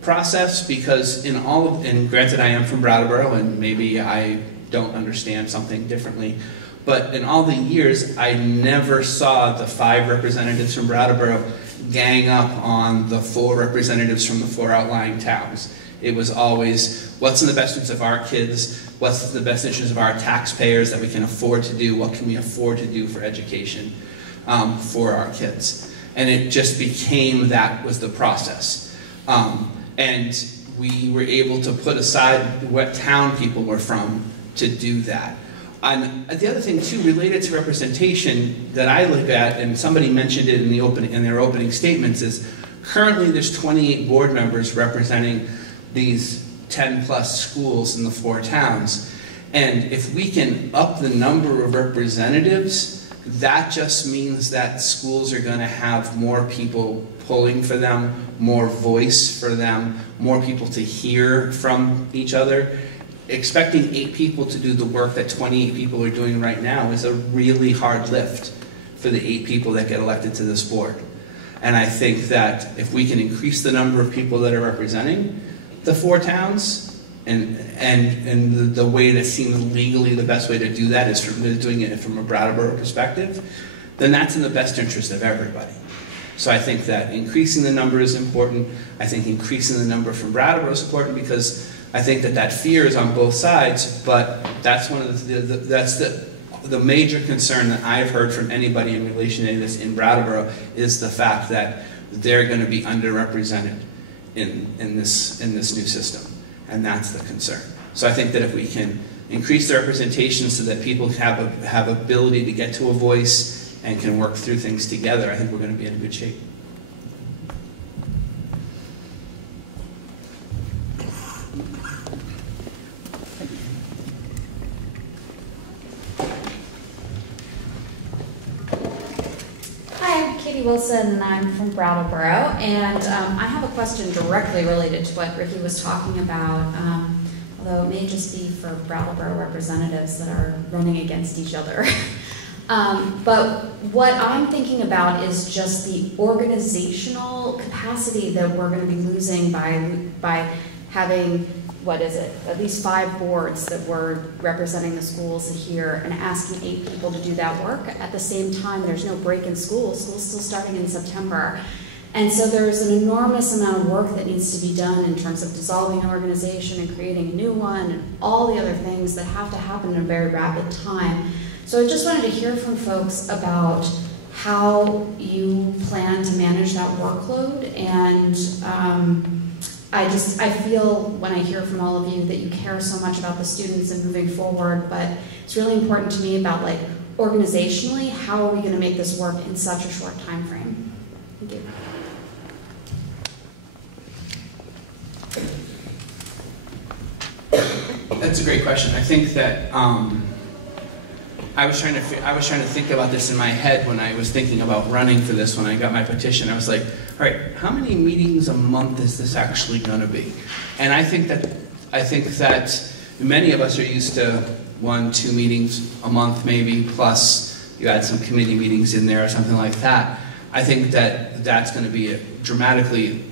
process, because and granted I am from Brattleboro and maybe I don't understand something differently, but in all the years I never saw the 5 representatives from Brattleboro gang up on the 4 representatives from the 4 outlying towns. It was always, what's in the best interest of our kids? What's in the best interest of our taxpayers that we can afford to do? What can we afford to do for education for our kids? And it just became that was the process. And we were able to put aside what town people were from to do that. And the other thing too, related to representation that I look at, and somebody mentioned it in their opening statements, is currently there's 28 board members representing these 10+ schools in the 4 towns. And if we can up the number of representatives, that just means that schools are going to have more people pulling for them, more voice for them, more people to hear from each other. Expecting 8 people to do the work that 28 people are doing right now is a really hard lift for the 8 people that get elected to this board. And I think that if we can increase the number of people that are representing the 4 towns, and the way that seems legally the best way to do that is doing it from a Brattleboro perspective, then that's in the best interest of everybody. So I think that increasing the number is important. I think increasing the number from Brattleboro is important, because I think that fear is on both sides, but that's one of the major concern that I've heard from anybody in relation to this in Brattleboro is the fact that they're going to be underrepresented in this new system. And that's the concern. So I think that if we can increase the representation so that people have ability to get to a voice and can work through things together, I think we're going to be in good shape. Wilson, and I'm from Brattleboro, and I have a question directly related to what Ricky was talking about, although it may just be for Brattleboro representatives that are running against each other. But what I'm thinking about is just the organizational capacity that we're going to be losing by having, what is it, at least 5 boards that were representing the schools here and asking 8 people to do that work. At the same time, there's no break in school. School's still starting in September. And so there's an enormous amount of work that needs to be done in terms of dissolving an organization and creating a new one and all the other things that have to happen in a very rapid time. So I just wanted to hear from folks about how you plan to manage that workload, and I feel when I hear from all of you that you care so much about the students and moving forward, but it's really important to me about, like, organizationally, how are we going to make this work in such a short time frame? Thank you. That's a great question. I think that I was trying to think about this in my head when I was thinking about running for this. When I got my petition, I was like, all right, how many meetings a month is this actually going to be? And I think that many of us are used to 1-2 meetings a month, maybe, plus you add some committee meetings in there or something like that. I think that that's going to be dramatically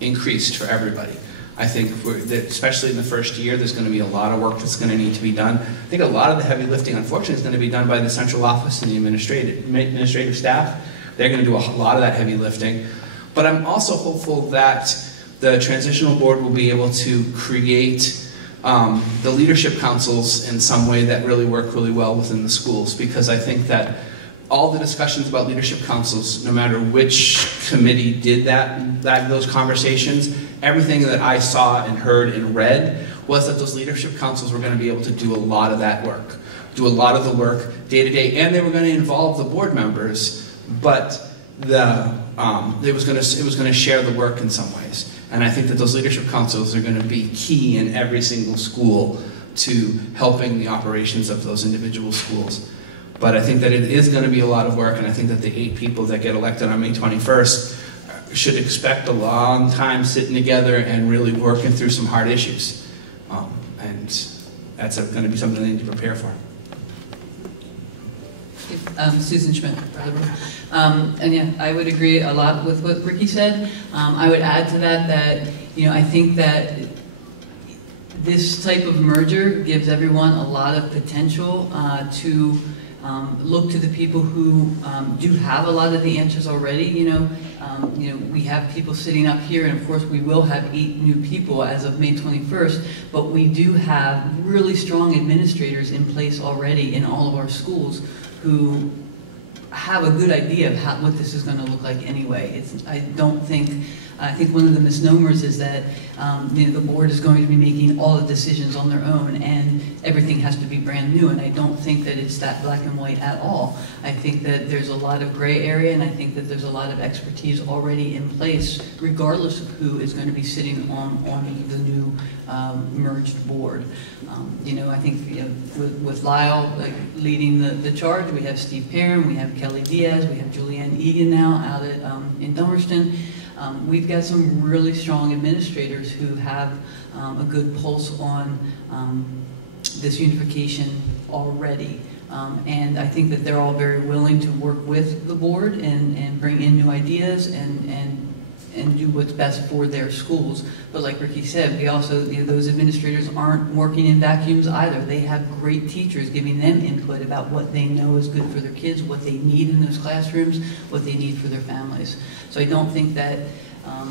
increased for everybody. I think, especially in the first year, there's going to be a lot of work that's going to need to be done. I think a lot of the heavy lifting, unfortunately, is going to be done by the central office and the administrative staff. They're going to do a lot of that heavy lifting. But I'm also hopeful that the transitional board will be able to create the leadership councils in some way that really work really well within the schools, because I think that all the discussions about leadership councils, no matter which committee did those conversations, everything that I saw and heard and read was that those leadership councils were going to be able to do a lot of that work, do a lot of the work day to day, and they were going to involve the board members, but it was going to share the work in some ways. And I think that those leadership councils are going to be key in every single school to helping the operations of those individual schools. But I think that it is going to be a lot of work, and I think that the 8 people that get elected on May 21st should expect a long time sitting together and really working through some hard issues. And that's going to be something they need to prepare for. Susan Schmidt. And yeah, I would agree a lot with what Ricky said. I would add to that I think that this type of merger gives everyone a lot of potential to look to the people who do have a lot of the answers already. We have people sitting up here, and of course we will have 8 new people as of May 21st, but we do have really strong administrators in place already in all of our schools who have a good idea of what this is going to look like anyway. I think one of the misnomers is that the board is going to be making all the decisions on their own and everything has to be brand new, and I don't think that it's that black and white at all. I think that there's a lot of gray area, and I think that there's a lot of expertise already in place regardless of who is going to be sitting on the new merged board. I think with Lyle leading the charge, we have Steve Perrin, we have Kelly Diaz, we have Julianne Egan now out in Dummerston. We've got some really strong administrators who have a good pulse on this unification already. And I think that they're all very willing to work with the board and bring in new ideas and do what's best for their schools. But like Ricky said, we also, those administrators aren't working in vacuums either. They have great teachers giving them input about what they know is good for their kids, what they need in those classrooms, what they need for their families. So I don't think that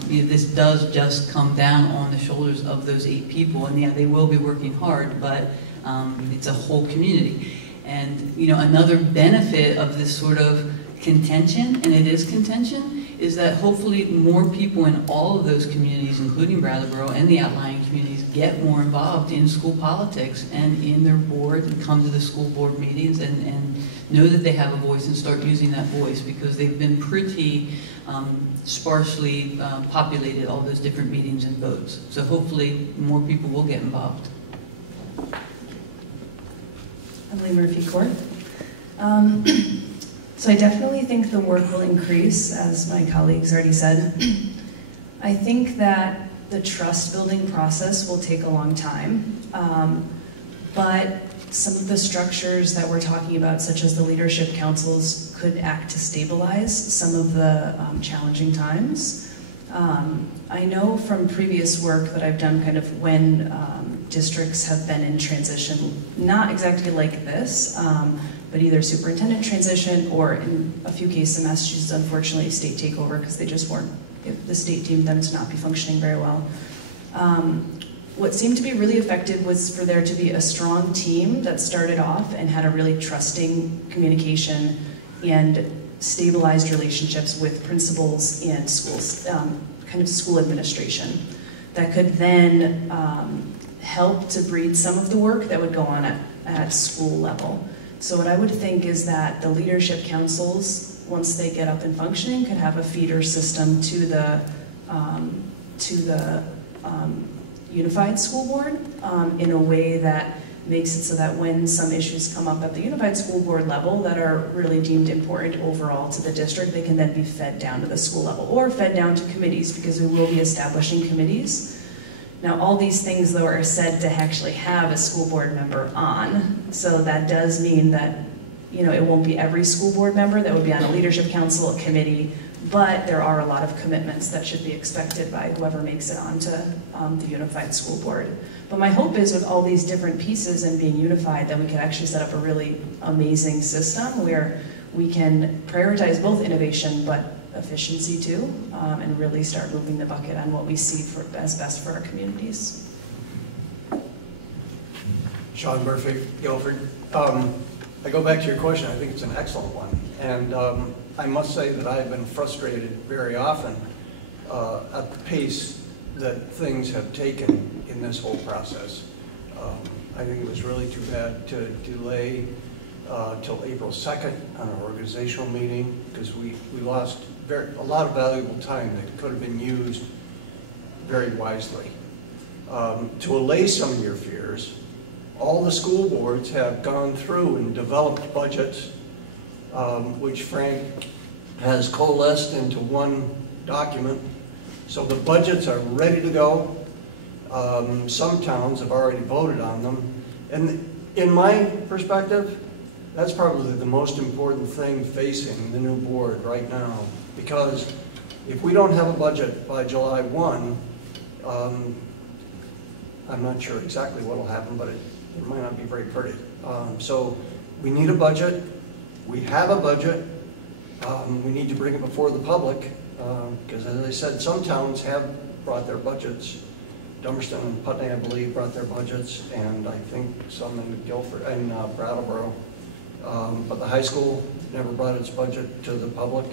this does just come down on the shoulders of those 8 people. And yeah, they will be working hard, but it's a whole community. And another benefit of this sort of contention, and it is contention, is that hopefully more people in all of those communities, including Brattleboro and the outlying communities, get more involved in school politics and in their board and come to the school board meetings and know that they have a voice and start using that voice, because they've been pretty sparsely populated, all those different meetings and votes. So hopefully more people will get involved. Emily Murphy-Court. So I definitely think the work will increase, as my colleagues already said. I think that the trust building process will take a long time, but some of the structures that we're talking about, such as the leadership councils, could act to stabilize some of the challenging times. I know from previous work that I've done kind of when districts have been in transition, not exactly like this, but either superintendent transition or in a few cases in Massachusetts, unfortunately, state takeover, because they just weren't, the state deemed them to not be functioning very well. What seemed to be really effective was for there to be a strong team that started off and had a really trusting communication and stabilized relationships with principals and schools, kind of school administration, that could then help to breed some of the work that would go on at school level. So what I would think is that the leadership councils, once they get up and functioning, could have a feeder system to the unified school board in a way that makes it so that when some issues come up at the unified school board level that are really deemed important overall to the district, they can then be fed down to the school level or fed down to committees, because we will be establishing committees. Now, all these things, though, are said to actually have a school board member on, so that does mean that, it won't be every school board member that would be on a leadership council, a committee, but there are a lot of commitments that should be expected by whoever makes it onto the unified school board. But my hope is, with all these different pieces and being unified, that we can actually set up a really amazing system where we can prioritize both innovation but efficiency too, and really start moving the bucket on what we see as best for our communities. Sean Murphy, Guilford. I go back to your question. I think it's an excellent one. And I must say that I've been frustrated very often at the pace that things have taken in this whole process. I think it was really too bad to delay till April 2nd on our organizational meeting, because we lost a lot of valuable time that could have been used very wisely. To allay some of your fears, all the school boards have gone through and developed budgets, which Frank has coalesced into one document. So the budgets are ready to go. Some towns have already voted on them. And in my perspective, that's probably the most important thing facing the new board right now. Because if we don't have a budget by July 1, I'm not sure exactly what will happen, but it might not be very pretty. So we need a budget. We have a budget. We need to bring it before the public, because as I said, some towns have brought their budgets. Dummerston and Putney, I believe, brought their budgets, and I think some in Guilford and Brattleboro. But the high school never brought its budget to the public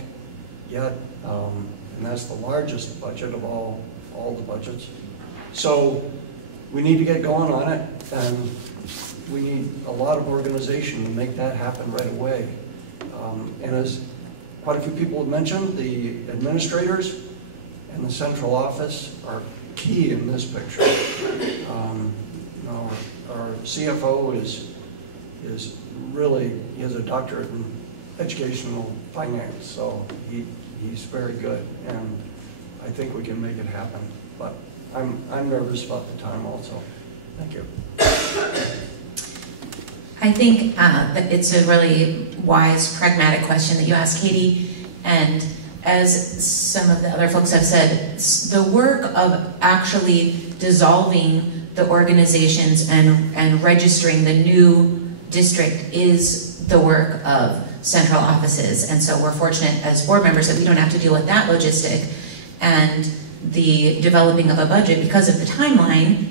yet, and that's the largest budget of all the budgets. So we need to get going on it, and we need a lot of organization to make that happen right away. And as quite a few people have mentioned, the administrators and the central office are key in this picture. Our CFO is really, he has a doctorate in educational finance, so he's very good, and I think we can make it happen. But I'm nervous about the time also. Thank you. I think that it's a really wise, pragmatic question that you asked, Katie. And as some of the other folks have said, the work of actually dissolving the organizations and registering the new district is the work of central offices. And so we're fortunate as board members that we don't have to deal with that logistic. And the developing of a budget, because of the timeline,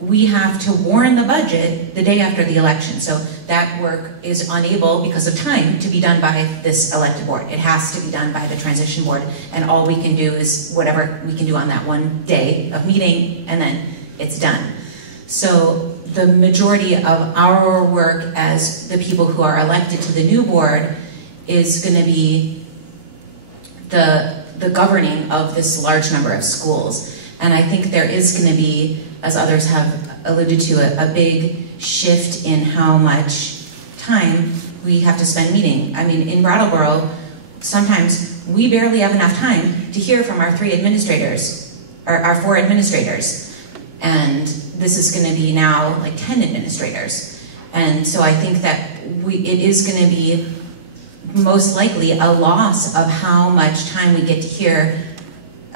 we have to warn the budget the day after the election. So that work is unable, because of time, to be done by this elected board. It has to be done by the transition board, and all we can do is whatever we can do on that one day of meeting, and then it's done. So the majority of our work as the people who are elected to the new board is going to be the governing of this large number of schools. And I think there is going to be, as others have alluded to, a big shift in how much time we have to spend meeting. I mean, in Brattleboro, sometimes we barely have enough time to hear from our 3 administrators, or our 4 administrators. And this is going to be now like 10 administrators. And so I think that it is going to be most likely a loss of how much time we get to hear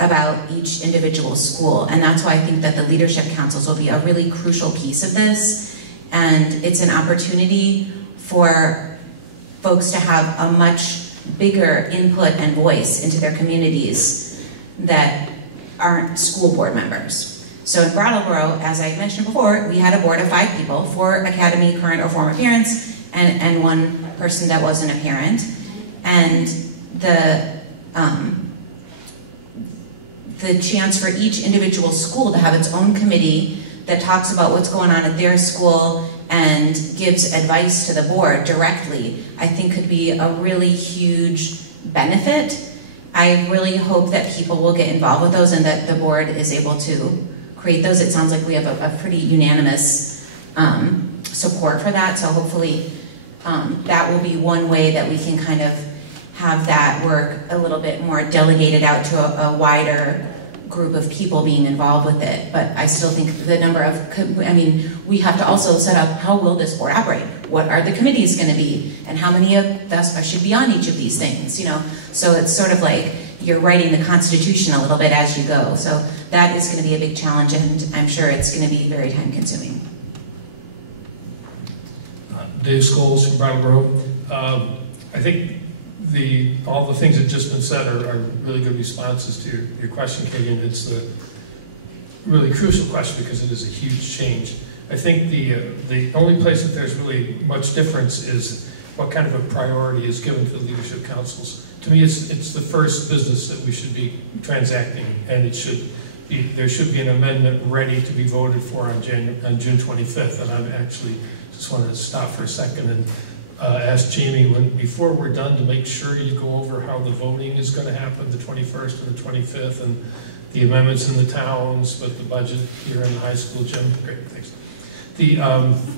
about each individual school. And that's why I think that the leadership councils will be a really crucial piece of this. And it's an opportunity for folks to have a much bigger input and voice into their communities that aren't school board members. So in Brattleboro, as I mentioned before, we had a board of 5 people, 4 academy current or former parents, and 1 person that wasn't a parent. And the chance for each individual school to have its own committee that talks about what's going on at their school and gives advice to the board directly, I think could be a really huge benefit. I really hope that people will get involved with those and that the board is able to create those. It sounds like we have a pretty unanimous support for that, so hopefully that will be one way that we can kind of have that work a little bit more delegated out to a wider group of people being involved with it. But I still think the number of, we have to also set up, how will this board operate? What are the committees going to be? And how many of us should be on each of these things, you know? So it's sort of like you're writing the Constitution a little bit as you go. So that is going to be a big challenge, and I'm sure it's going to be very time consuming. Dave Scholes from Brattleboro. I think all the things that just been said are really good responses to your question, Katie, and it's a really crucial question because it is a huge change. I think the only place that there's really much difference is what kind of a priority is given to the leadership councils. To me, it's the first business that we should be transacting, and there should be an amendment ready to be voted for on June 25th. And I actually just wanted to stop for a second and ask Jamie, before we're done, to make sure you go over how the voting is going to happen the 21st and the 25th, and the amendments in the towns, but the budget here in the high school gym. Great, thanks. The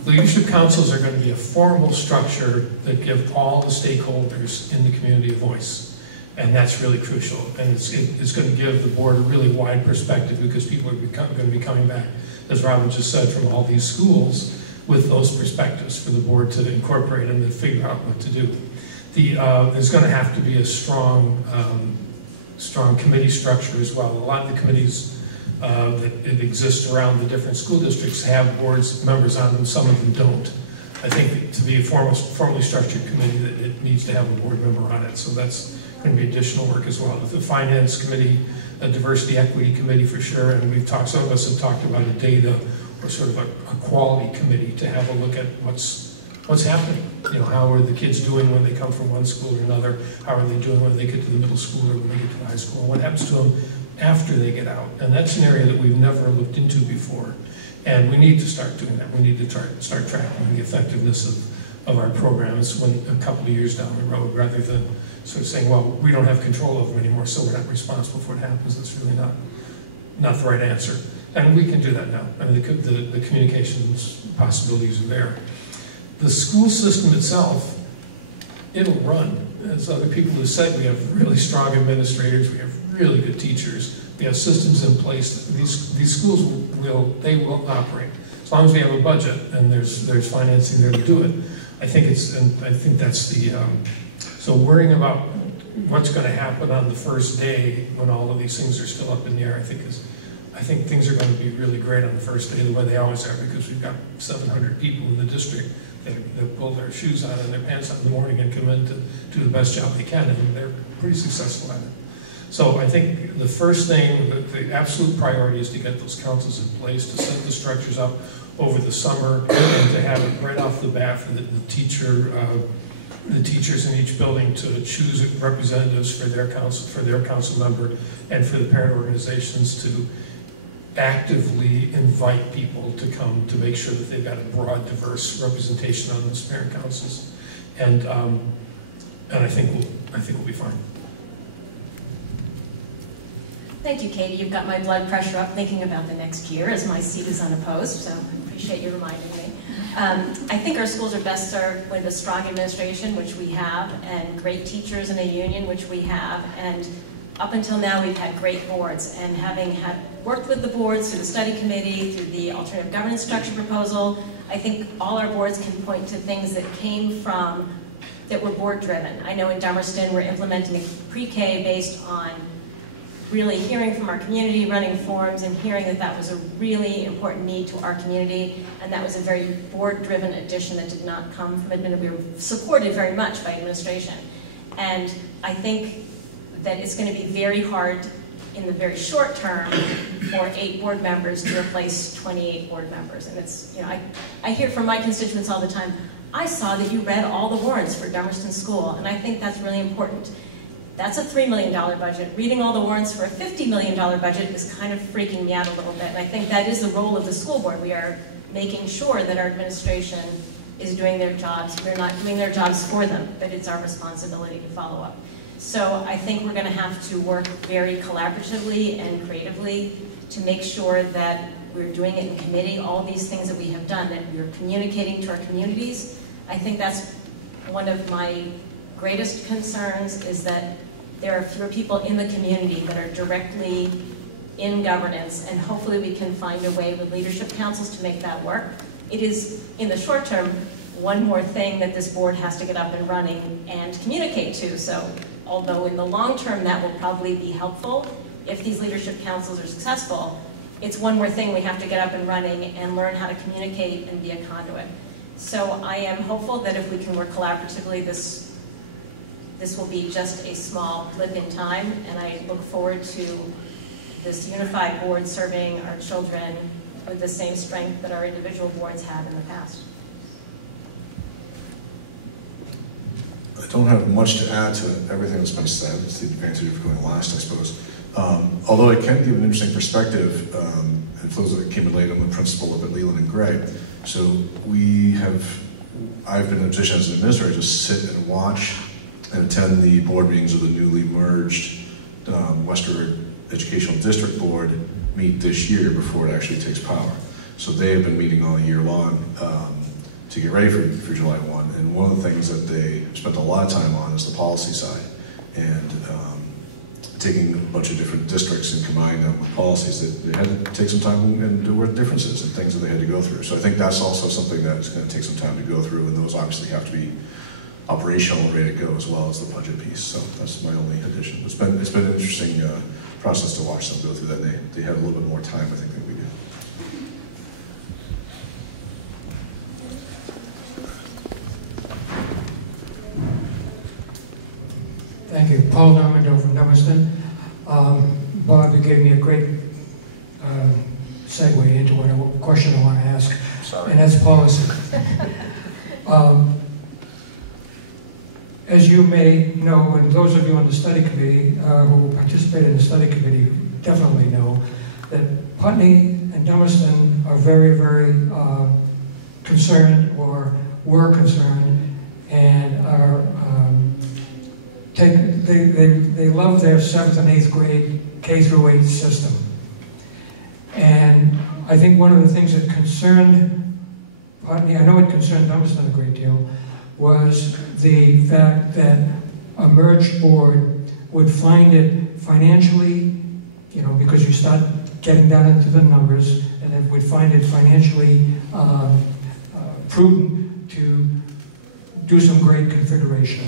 leadership councils are going to be a formal structure that give all the stakeholders in the community a voice. And that's really crucial. And it's going to give the board a really wide perspective, because people are going to be coming back, as Robin just said, from all these schools with those perspectives for the board to incorporate and then figure out what to do. There's going to have to be a strong committee structure as well. A lot of the committees that exist around the different school districts have boards members on them, some of them don't. I think to be a formally structured committee, that it needs to have a board member on it, so that's going to be additional work as well. With the finance committee, a diversity equity committee for sure, and some of us have talked about a data or sort of a quality committee to have a look at what's happening. You know, how are the kids doing when they come from one school or another? How are they doing when they get to the middle school or when they get to the high school? What happens to them after they get out? And that's an area that we've never looked into before. And we need to start doing that. We need to start tracking the effectiveness of our programs a couple of years down the road, rather than sort of saying, well, we don't have control of them anymore, so we're not responsible for what happens. That's really not the right answer. And we can do that now. I mean, the communications possibilities are there. The school system itself, it'll run. As other people have said, we have really strong administrators, we have really good teachers, we have systems in place. These schools will operate as long as we have a budget and there's financing there to do it. I think that's the so worrying about what's going to happen on the first day when all of these things are still up in the air, I think things are going to be really great on the first day, the way they always are, because we've got 700 people in the district that pull their shoes on and their pants on in the morning and come in to do the best job they can, and they're pretty successful at it. So I think the first thing, the absolute priority, is to get those councils in place, to set the structures up over the summer, and to have it right off the bat for the teachers in each building to choose representatives for their council member, and for the parent organizations to actively invite people to come to make sure that they've got a broad, diverse representation on those parent councils, and I think we'll be fine. Thank you, Katie. You've got my blood pressure up thinking about the next year, as my seat is unopposed, so I appreciate you reminding me. I think our schools are best served with a strong administration, which we have, and great teachers in a union, which we have, and up until now we've had great boards, and having worked with the boards through the study committee, through the alternative governance structure proposal, I think all our boards can point to things that were board driven. I know in Dummerston we're implementing a pre-K based on really hearing from our community, running forums, and hearing that was a really important need to our community, and that was a very board-driven addition that did not come from administration. We were supported very much by administration. And I think that it's going to be very hard in the very short term for 8 board members to replace 28 board members. And it's, you know, I hear from my constituents all the time, I saw that you read all the warrants for Dummerston School, and I think that's really important. That's a $3 million budget. Reading all the warrants for a $50 million budget is kind of freaking me out a little bit. And I think that is the role of the school board. We are making sure that our administration is doing their jobs. We're not doing their jobs for them, but it's our responsibility to follow up. So I think we're going to have to work very collaboratively and creatively to make sure that we're doing it in committee, all these things that we have done, that we're communicating to our communities. I think that's one of my greatest concerns, is that there are fewer people in the community that are directly in governance, and hopefully we can find a way with leadership councils to make that work. It is, in the short term, one more thing that this board has to get up and running and communicate to. So although in the long term that will probably be helpful, if these leadership councils are successful, it's one more thing we have to get up and running and learn how to communicate and be a conduit. So I am hopeful that if we can work collaboratively, this will be just a small blip in time, and I look forward to this unified board serving our children with the same strength that our individual boards had in the past. I don't have much to add to everything that's been said. It's the advantage of going last, I suppose. Although I can give an interesting perspective, and for those that came in late, I'm the principal up at Leland and Gray. So I've been in a position as an administrator to sit and watch and attend the board meetings of the newly merged Western Educational District Board meet this year before it actually takes power. So they have been meeting all year long to get ready for July 1. And one of the things that they spent a lot of time on is the policy side. And taking a bunch of different districts and combining them with policies, that they had to take some time and do work differences and things that they had to go through. So I think that's also something that's going to take some time to go through, and those obviously have to be operational and ready to go, as well as the budget piece. So that's my only addition. It's been an interesting process to watch them go through that. They had a little bit more time, I think, than we do. Thank you. Paul Normandeau from Dummerston. Bob, you gave me a great segue into what question I want to ask. Sorry. And that's policy. As you may know, and those of you on the study committee who participate in the study committee definitely know, that Putney and Dummerston are very, very concerned, or were concerned, and are they love their 7th and 8th grade K through 8 system. And I think one of the things that concerned Putney, I know it concerned Dummerston a great deal, was the fact that a merged board would find it financially, because you start getting down into the numbers, and it would find it financially prudent to do some grade configuration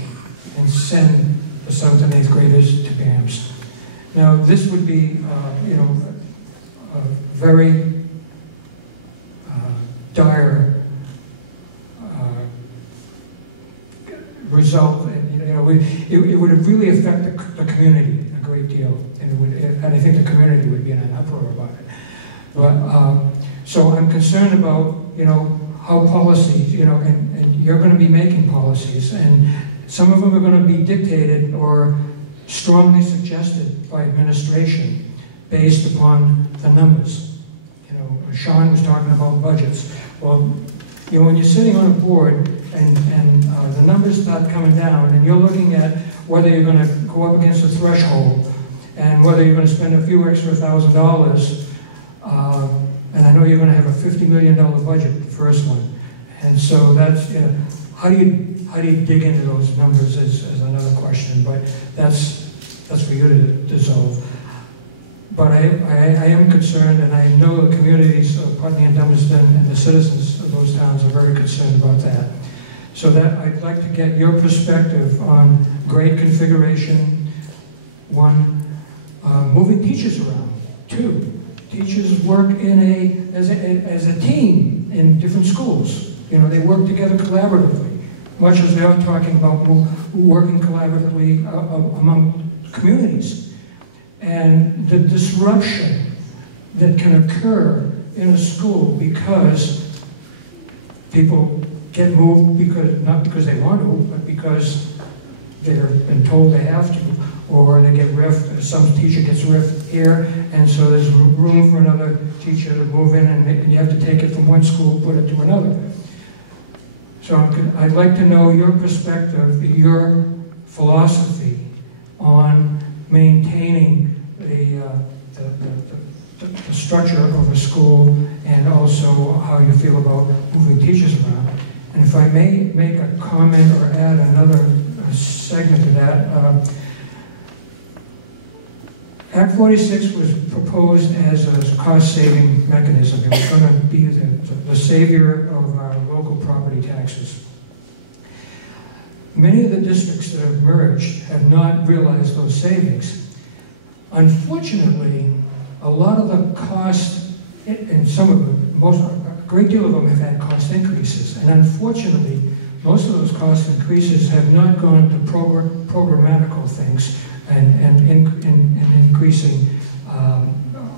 and send the 7th and 8th graders to BAMS. Now, this would be, a very dire result. It would really affect the community a great deal, and I think the community would be in an uproar about it. But so I'm concerned about how policies, and you're going to be making policies, and some of them are going to be dictated or strongly suggested by administration based upon the numbers. Sean was talking about budgets. Well, when you're sitting on a board and the numbers start coming down, and you're looking at whether you're going to go up against a threshold and whether you're going to spend a few extra $1,000, and I know you're going to have a $50 million budget, the first one. And so that's, how do you dig into those numbers is another question, but that's for you to dissolve. But I am concerned, and I know the communities of Putney and Dummerston and the citizens of those towns are very concerned about that. So that I'd like to get your perspective on grade configuration. 1, moving teachers around. 2, teachers work as a team in different schools. They work together collaboratively, much as they are talking about working collaboratively among communities. And the disruption that can occur in a school because people get moved, not because they want to, but because they're been told they have to, or they get riffed, some teacher gets riffed here, and so there's room for another teacher to move in, and you have to take it from one school, put it to another. So I'd like to know your perspective, your philosophy on maintaining the structure of a school, and also how you feel about moving teachers around. And if I may make a comment or add another segment to that, Act 46 was proposed as a cost-saving mechanism. It was going to be the savior of our local property taxes. Many of the districts that have merged have not realized those savings. Unfortunately, a lot of the cost, and some of them, a great deal of them have had cost increases. And unfortunately, most of those cost increases have not gone to programmatical things and increasing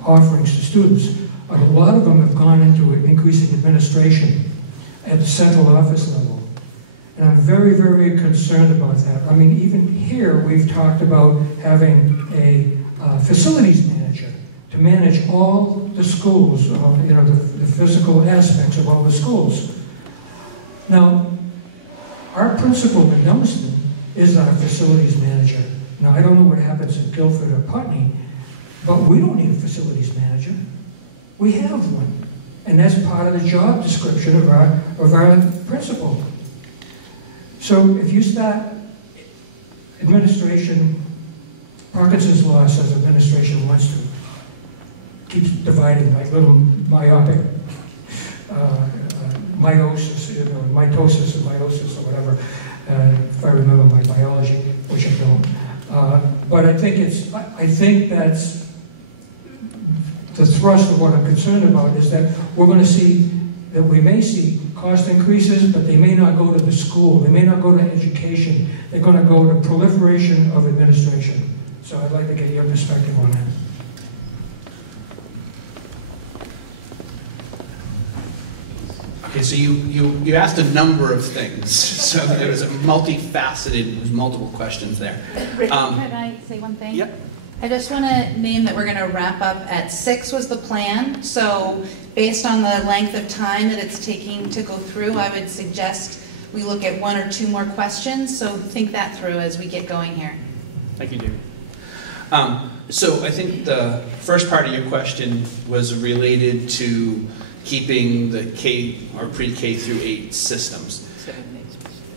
offerings to students. A lot of them have gone into increasing administration at the central office level. And I'm very, very concerned about that. I mean, even here, we've talked about having a facilities manager to manage all the schools, you know, the physical aspects of all the schools. Now, our principal in Dummerston is our facilities manager. Now, I don't know what happens in Guilford or Putney, but we don't need a facilities manager. We have one. And that's part of the job description of our principal. So if you start administration, Parkinson's law says administration wants to. Keeps dividing like little myopic mitosis, you know, mitosis or meiosis or whatever, if I remember my biology, which I don't. But I think that's the thrust of what I'm concerned about, is that we're going to see, that we may see cost increases, but they may not go to the school, they may not go to education, they're going to go to proliferation of administration. So I'd like to get your perspective on that. Okay, so you asked a number of things. So there was a multifaceted, there was multiple questions there. Ricky, can I say one thing? Yep. I just want to name that we're going to wrap up at 6 was the plan. So based on the length of time that it's taking to go through, I would suggest we look at 1 or 2 more questions. So think that through as we get going here. Thank you, David. So I think the first part of your question was related to keeping the K or pre-K through 8 systems. 7 and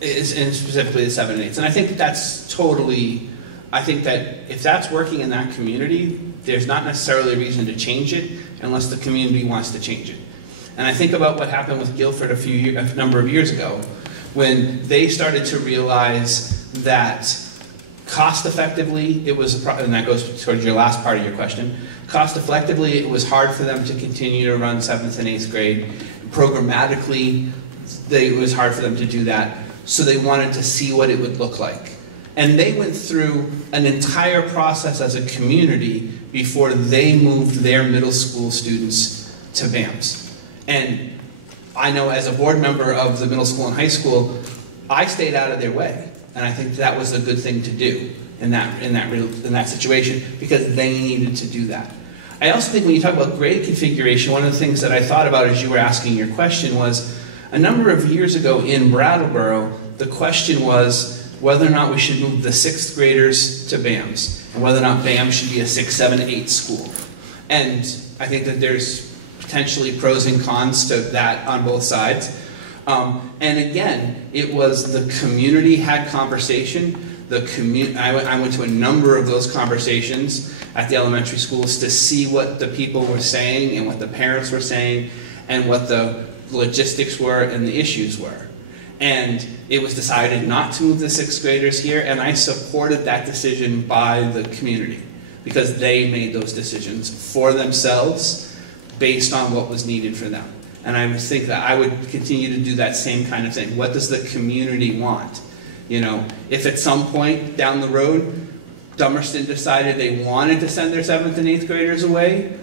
8. And specifically the 7 and 8s. And I think that's totally, I think that if that's working in that community, there's not necessarily a reason to change it unless the community wants to change it. And I think about what happened with Guilford a number of years ago, when they started to realize that cost effectively, it was, and that goes towards your last part of your question, cost effectively, it was hard for them to continue to run 7th and 8th grade. Programmatically, it was hard for them to do that. So they wanted to see what it would look like. And they went through an entire process as a community before they moved their middle school students to BAMS. And I know as a board member of the middle school and high school, I stayed out of their way. And I think that was a good thing to do in that situation, because they needed to do that. I also think when you talk about grade configuration, one of the things that I thought about as you were asking your question was, a number of years ago in Brattleboro, the question was whether or not we should move the 6th graders to BAMS, and whether or not BAMS should be a 6, 7, 8 school. And I think that there's potentially pros and cons to that on both sides. And again, it was the community had conversation. I went to a number of those conversations at the elementary schools to see what the people were saying and what the parents were saying and what the logistics were and the issues were. And it was decided not to move the 6th graders here, and I supported that decision by the community because they made those decisions for themselves based on what was needed for them. And I would think that I would continue to do that same kind of thing. What does the community want? You know, if at some point down the road, Dummerston decided they wanted to send their 7th and 8th graders away,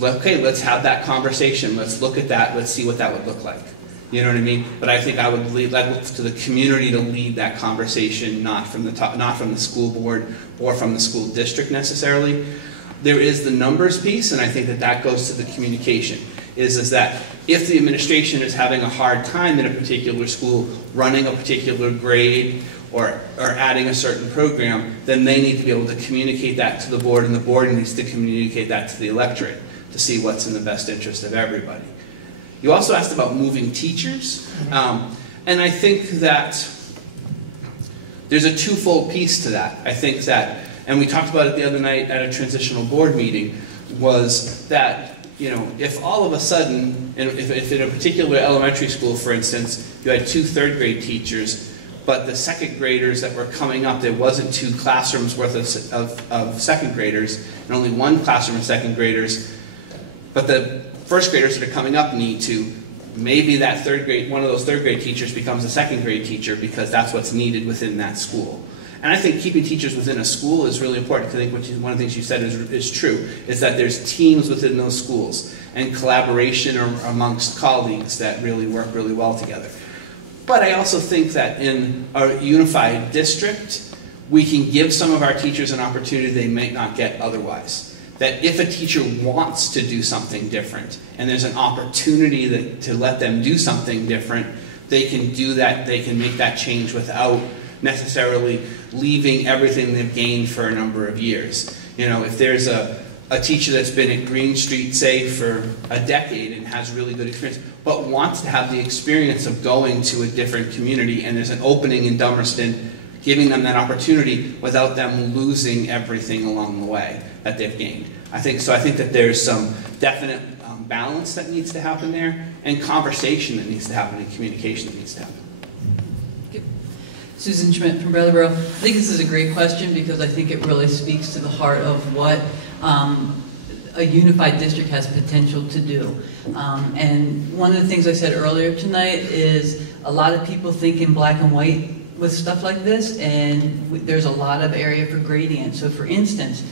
okay, let's have that conversation. Let's look at that. Let's see what that would look like. You know what I mean? But I think I would lead to the community to lead that conversation, not from the top, not from the school board or from the school district necessarily. There is the numbers piece, and I think that that goes to the communication. Is that if the administration is having a hard time in a particular school running a particular grade or adding a certain program, then they need to be able to communicate that to the board, and the board needs to communicate that to the electorate to see what's in the best interest of everybody. You also asked about moving teachers, and I think that there's a twofold piece to that. I think that, and we talked about it the other night at a transitional board meeting, was that, you know, if all of a sudden, if in a particular elementary school, for instance, you had 2 3rd grade teachers, but the 2nd graders that were coming up, there wasn't 2 classrooms worth of 2nd graders, and only 1 classroom of 2nd graders, but the 1st graders that are coming up need to, maybe that 3rd grade, one of those 3rd grade teachers becomes a 2nd grade teacher because that's what's needed within that school. And I think keeping teachers within a school is really important. I think one of the things you said is true, is that there's teams within those schools. and collaboration amongst colleagues that really work really well together. But I also think that in a unified district, we can give some of our teachers an opportunity they might not get otherwise. That if a teacher wants to do something different, and there's an opportunity to let them do something different, they can do that, they can make that change without necessarily leaving everything they've gained for a number of years. You know, if there's a teacher that's been at Green Street, say, for a decade and has really good experience, but wants to have the experience of going to a different community, and there's an opening in Dummerston, giving them that opportunity without them losing everything along the way that they've gained. I think that there's some definite balance that needs to happen there, and conversation that needs to happen, and communication that needs to happen. Susan Schmidt from Brattleboro. I think this is a great question because I think it really speaks to the heart of what a unified district has potential to do. And one of the things I said earlier tonight is a lot of people think in black and white with stuff like this, and there's a lot of area for gradient. So for instance,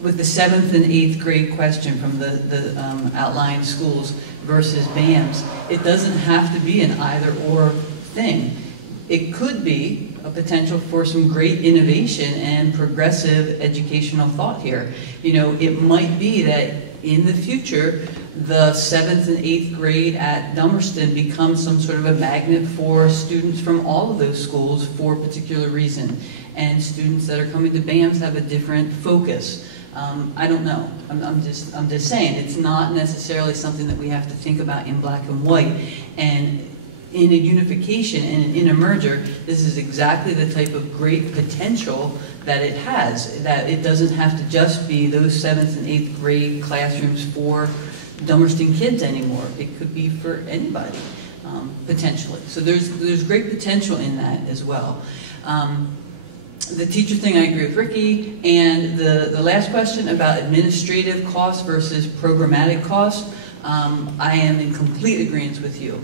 with the 7th and 8th grade question from the outlying schools versus BAMS, it doesn't have to be an either-or thing. It could be a potential for some great innovation and progressive educational thought here. You know, it might be that in the future, the 7th and 8th grade at Dummerston becomes some sort of a magnet for students from all of those schools for a particular reason. And students that are coming to BAMS have a different focus. I don't know. I'm just saying it's not necessarily something that we have to think about in black and white. And in a unification and in a merger, this is exactly the type of great potential that it has. That it doesn't have to just be those 7th and 8th grade classrooms for Dummerston kids anymore. It could be for anybody, potentially. So there's great potential in that as well. The teacher thing, I agree with Ricky. And the last question about administrative costs versus programmatic costs, I am in complete agreement with you.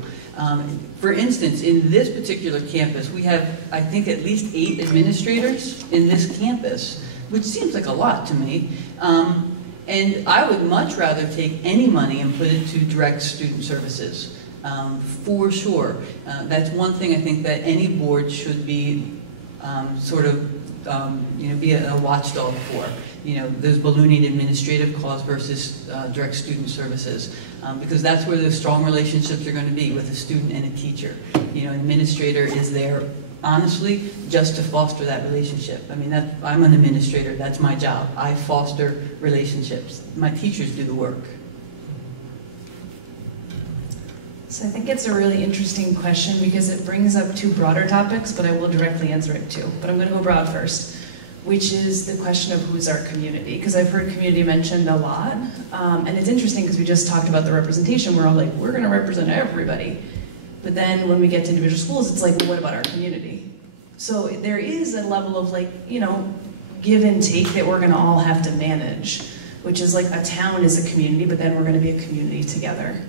For instance, in this particular campus, we have, I think, at least 8 administrators in this campus, which seems like a lot to me. And I would much rather take any money and put it to direct student services, for sure. That's one thing I think that any board should be be a watchdog for. You know, those ballooning administrative costs versus direct student services, because that's where those strong relationships are going to be with a student and a teacher. You know, an administrator is there, honestly, just to foster that relationship. I mean, I'm an administrator, that's my job. I foster relationships. My teachers do the work. So I think it's a really interesting question because it brings up 2 broader topics, but I will directly answer it too. But I'm going to go broad first, which is the question of who's our community, because I've heard community mentioned a lot. And it's interesting because we just talked about the representation. We're all like, we're going to represent everybody. But then when we get to individual schools, it's like, well, what about our community? So there is a level of like, you know, give and take that we're going to all have to manage, which is like a town is a community, but then we're going to be a community together.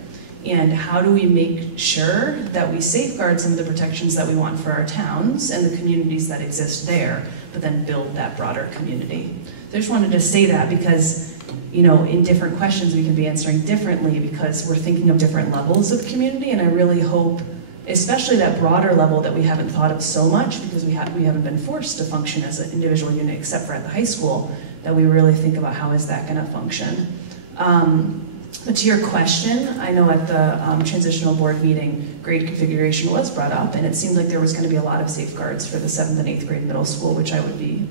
And how do we make sure that we safeguard some of the protections that we want for our towns and the communities that exist there, but then build that broader community? So I just wanted to say that because, you know, in different questions we can be answering differently because we're thinking of different levels of community, and I really hope, especially that broader level that we haven't thought of so much because we haven't been forced to function as an individual unit except for at the high school, that we really think about how is that going to function. But to your question, I know at the transitional board meeting, grade configuration was brought up, and it seemed like there was going to be a lot of safeguards for the 7th and 8th grade middle school, which I would be,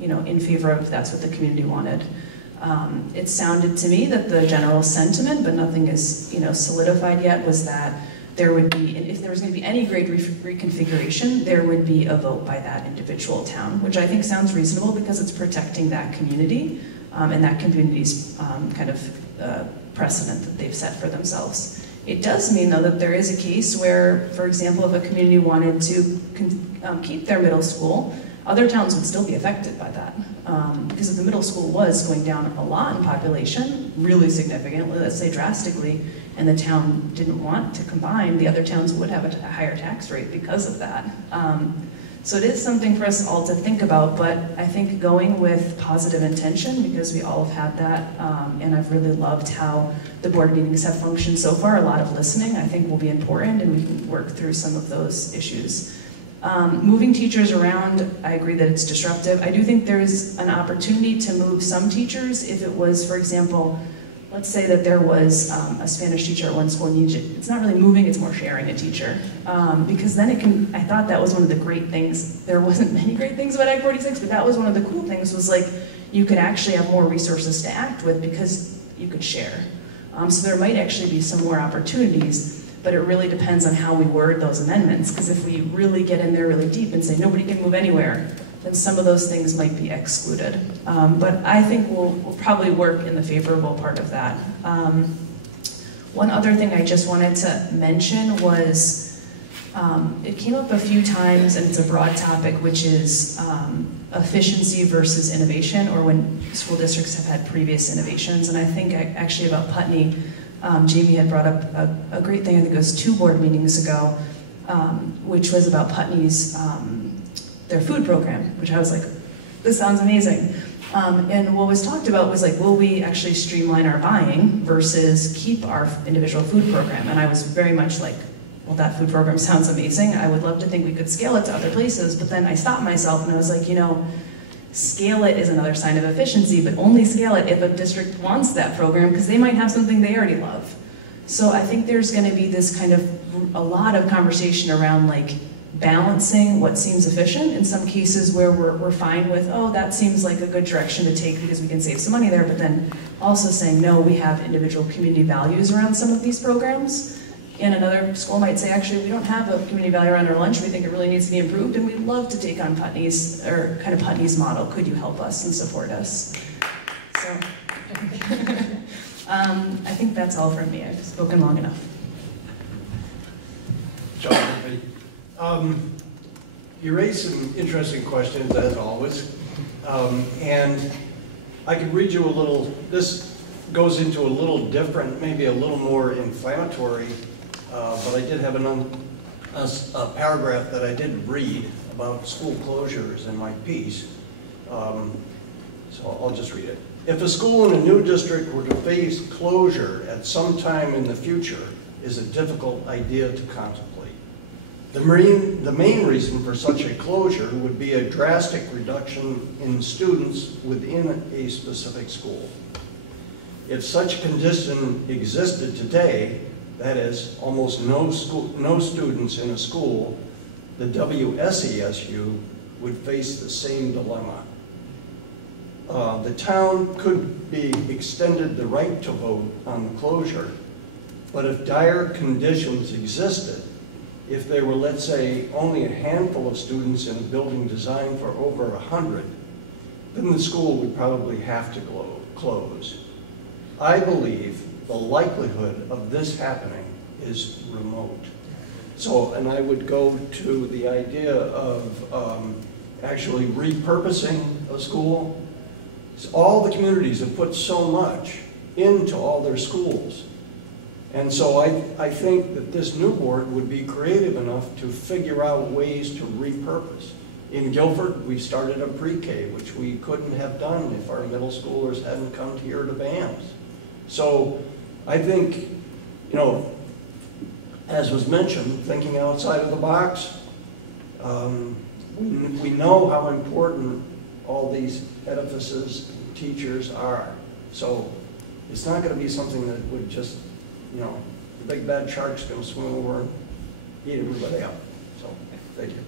in favor of if that's what the community wanted. It sounded to me that the general sentiment, but nothing is, solidified yet, was that there would be, if there was going to be any grade reconfiguration, there would be a vote by that individual town, which I think sounds reasonable because it's protecting that community and that community's precedent that they've set for themselves. It does mean, though, that there is a case where, for example, if a community wanted to keep their middle school, other towns would still be affected by that. Because if the middle school was going down a lot in population, really significantly, let's say drastically, and the town didn't want to combine, the other towns would have a higher tax rate because of that. So it is something for us all to think about, but I think going with positive intention, because we all have had that, and I've really loved how the board meetings have functioned so far. A lot of listening, I think, will be important, and we can work through some of those issues. Moving teachers around, I agree that it's disruptive. I do think there's an opportunity to move some teachers if it was, for example, let's say that there was a Spanish teacher at one school, and it's not really moving, it's more sharing a teacher. Because then it can, I thought that was one of the great things. There wasn't many great things about Act 46, but that was one of the cool things, was like, you could actually have more resources to act with because you could share. So there might actually be some more opportunities, but it really depends on how we word those amendments, because if we really get in there really deep and say nobody can move anywhere, then some of those things might be excluded. But I think we'll probably work in the favorable part of that. One other thing I just wanted to mention was, it came up a few times, and it's a broad topic, which is efficiency versus innovation, or when school districts have had previous innovations. And I think actually about Putney, Jamie had brought up a great thing, I think it was 2 board meetings ago, which was about Putney's their food program, which I was like, this sounds amazing. And what was talked about was like, will we actually streamline our buying versus keep our individual food program? And I was very much like, well, that food program sounds amazing. I would love to think we could scale it to other places, but then I stopped myself and I was like, you know, scale it is another sign of efficiency, but only scale it if a district wants that program, because they might have something they already love. So I think there's gonna be this kind of, a lot of conversation around like, balancing what seems efficient in some cases where we're fine with, oh, that seems like a good direction to take because we can save some money there, but then also saying, no, we have individual community values around some of these programs. And another school might say, actually, we don't have a community value around our lunch, we think it really needs to be improved, and we'd love to take on Putney's, or kind of Putney's model. Could you help us and support us? So, I think that's all from me. I've spoken long enough. John, you raised some interesting questions, as always, and I could read you a little. This goes into a little different, maybe a little more inflammatory, but I did have a paragraph that I did read about school closures in my piece, so I'll just read it. If a school in a new district were to face closure at some time in the future, is a difficult idea to contemplate. The main reason for such a closure would be a drastic reduction in students within a specific school. If such condition existed today, that is, almost no students in a school, the WSESU would face the same dilemma. The town could be extended the right to vote on the closure, but if dire conditions existed, if there were, let's say, only a handful of students in a building designed for over 100, then the school would probably have to close. I believe the likelihood of this happening is remote. So, and I would go to the idea of actually repurposing a school. All the communities have put so much into all their schools. And so I think that this new board would be creative enough to figure out ways to repurpose. In Guilford, we started a pre-K, which we couldn't have done if our middle schoolers hadn't come here to BAMS. So I think, you know, as was mentioned, thinking outside of the box, we know how important all these edifices and teachers are. So it's not going to be something that would just, you know, the big bad shark's going to swim over and eat everybody up. So, thank you.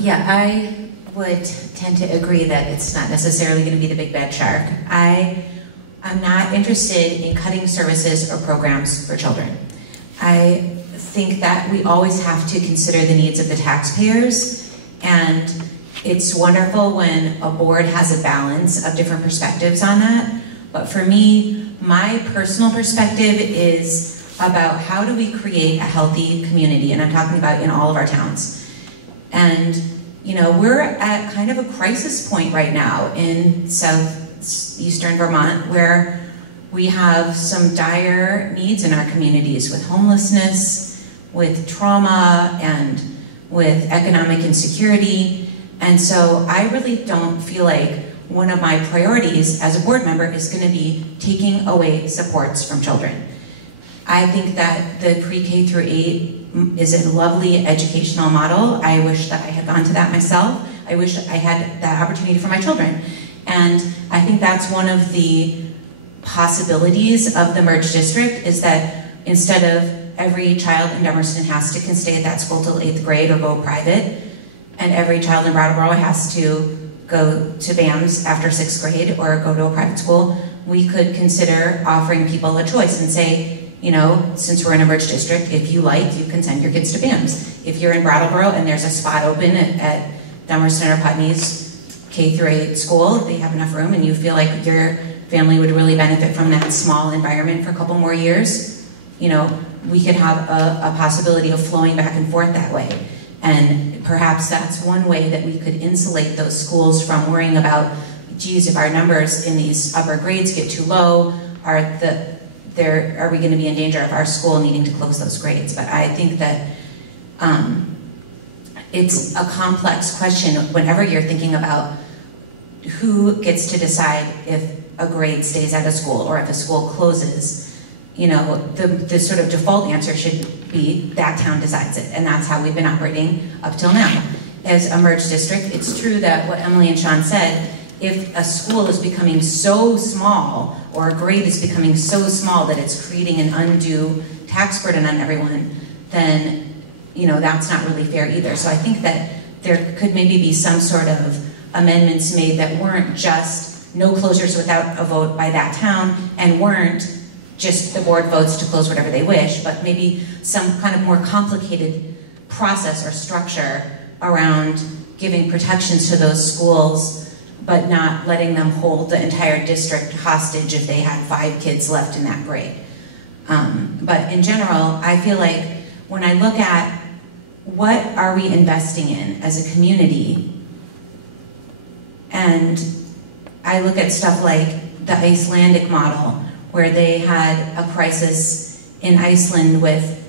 Yeah, I would tend to agree that it's not necessarily going to be the big bad shark. I'm not interested in cutting services or programs for children. I think that we always have to consider the needs of the taxpayers, and it's wonderful when a board has a balance of different perspectives on that. But for me, my personal perspective is about how do we create a healthy community, and I'm talking about in all of our towns. And, you know, we're at kind of a crisis point right now in southeastern Vermont where we have some dire needs in our communities with homelessness, with trauma, and with economic insecurity. And so I really don't feel like one of my priorities as a board member is going to be taking away supports from children. I think that the pre-K through 8 is a lovely educational model. I wish that I had gone to that myself. I wish I had that opportunity for my children. And I think that's one of the possibilities of the merged district, is that instead of every child in Dummerston has to can stay at that school till 8th grade or go private, and every child in Brattleboro has to go to BAMS after 6th grade or go to a private school, we could consider offering people a choice and say, you know, since we're in a merged district, if you like, you can send your kids to BAMS. If you're in Brattleboro and there's a spot open at Dummerston or Putney's K through 8 school, they have enough room and you feel like your family would really benefit from that small environment for a couple more years, you know, we could have a possibility of flowing back and forth that way. And perhaps that's one way that we could insulate those schools from worrying about, geez, if our numbers in these upper grades get too low, are we going to be in danger of our school needing to close those grades? But I think that it's a complex question whenever you're thinking about who gets to decide if a grade stays at a school or if a school closes. You know, the sort of default answer should be that town decides it, and that's how we've been operating up till now. As a merged district, it's true that what Emily and Sean said, if a school is becoming so small or a grade is becoming so small that it's creating an undue tax burden on everyone, then, you know, that's not really fair either. So I think that there could maybe be some sort of amendments made that weren't just no closures without a vote by that town and weren't just the board votes to close whatever they wish, but maybe some kind of more complicated process or structure around giving protections to those schools, but not letting them hold the entire district hostage if they had 5 kids left in that grade. But in general, I feel like when I look at what are we investing in as a community, and I look at stuff like the Icelandic model, where they had a crisis in Iceland with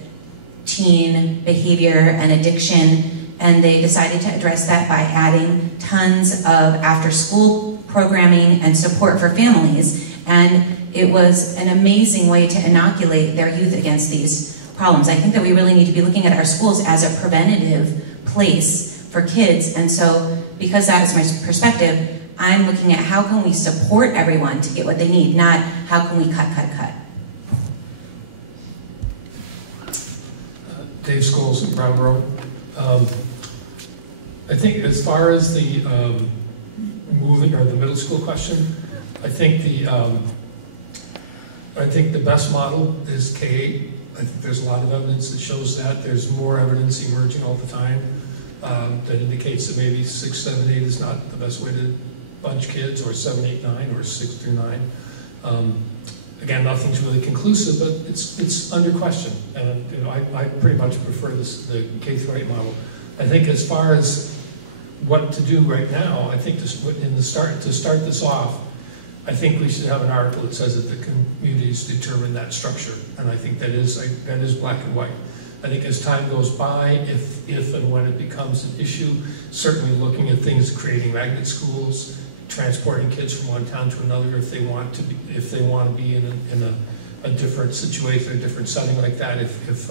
teen behavior and addiction, and they decided to address that by adding tons of after-school programming and support for families, and it was an amazing way to inoculate their youth against these problems. I think that we really need to be looking at our schools as a preventative place for kids, and so because that is my perspective, I'm looking at how can we support everyone to get what they need, not how can we cut. Dave Scholes in Brattleboro. I think as far as the moving or the middle school question, I think the best model is K-8. I think there's a lot of evidence that shows that. There's more evidence emerging all the time that indicates that maybe 6, 7, 8 is not the best way to bunch kids, or 7, 8, 9, or 6 through 9. Again, nothing's really conclusive, but it's under question. And you know, I pretty much prefer the K through 8 model. I think as far as what to do right now, I think to start this off, I think we should have an article that says that the communities determine that structure, and I think that is black and white. I think as time goes by, if and when it becomes an issue, certainly looking at things, creating magnet schools, transporting kids from one town to another if they want to be in a different situation, a different setting like that. If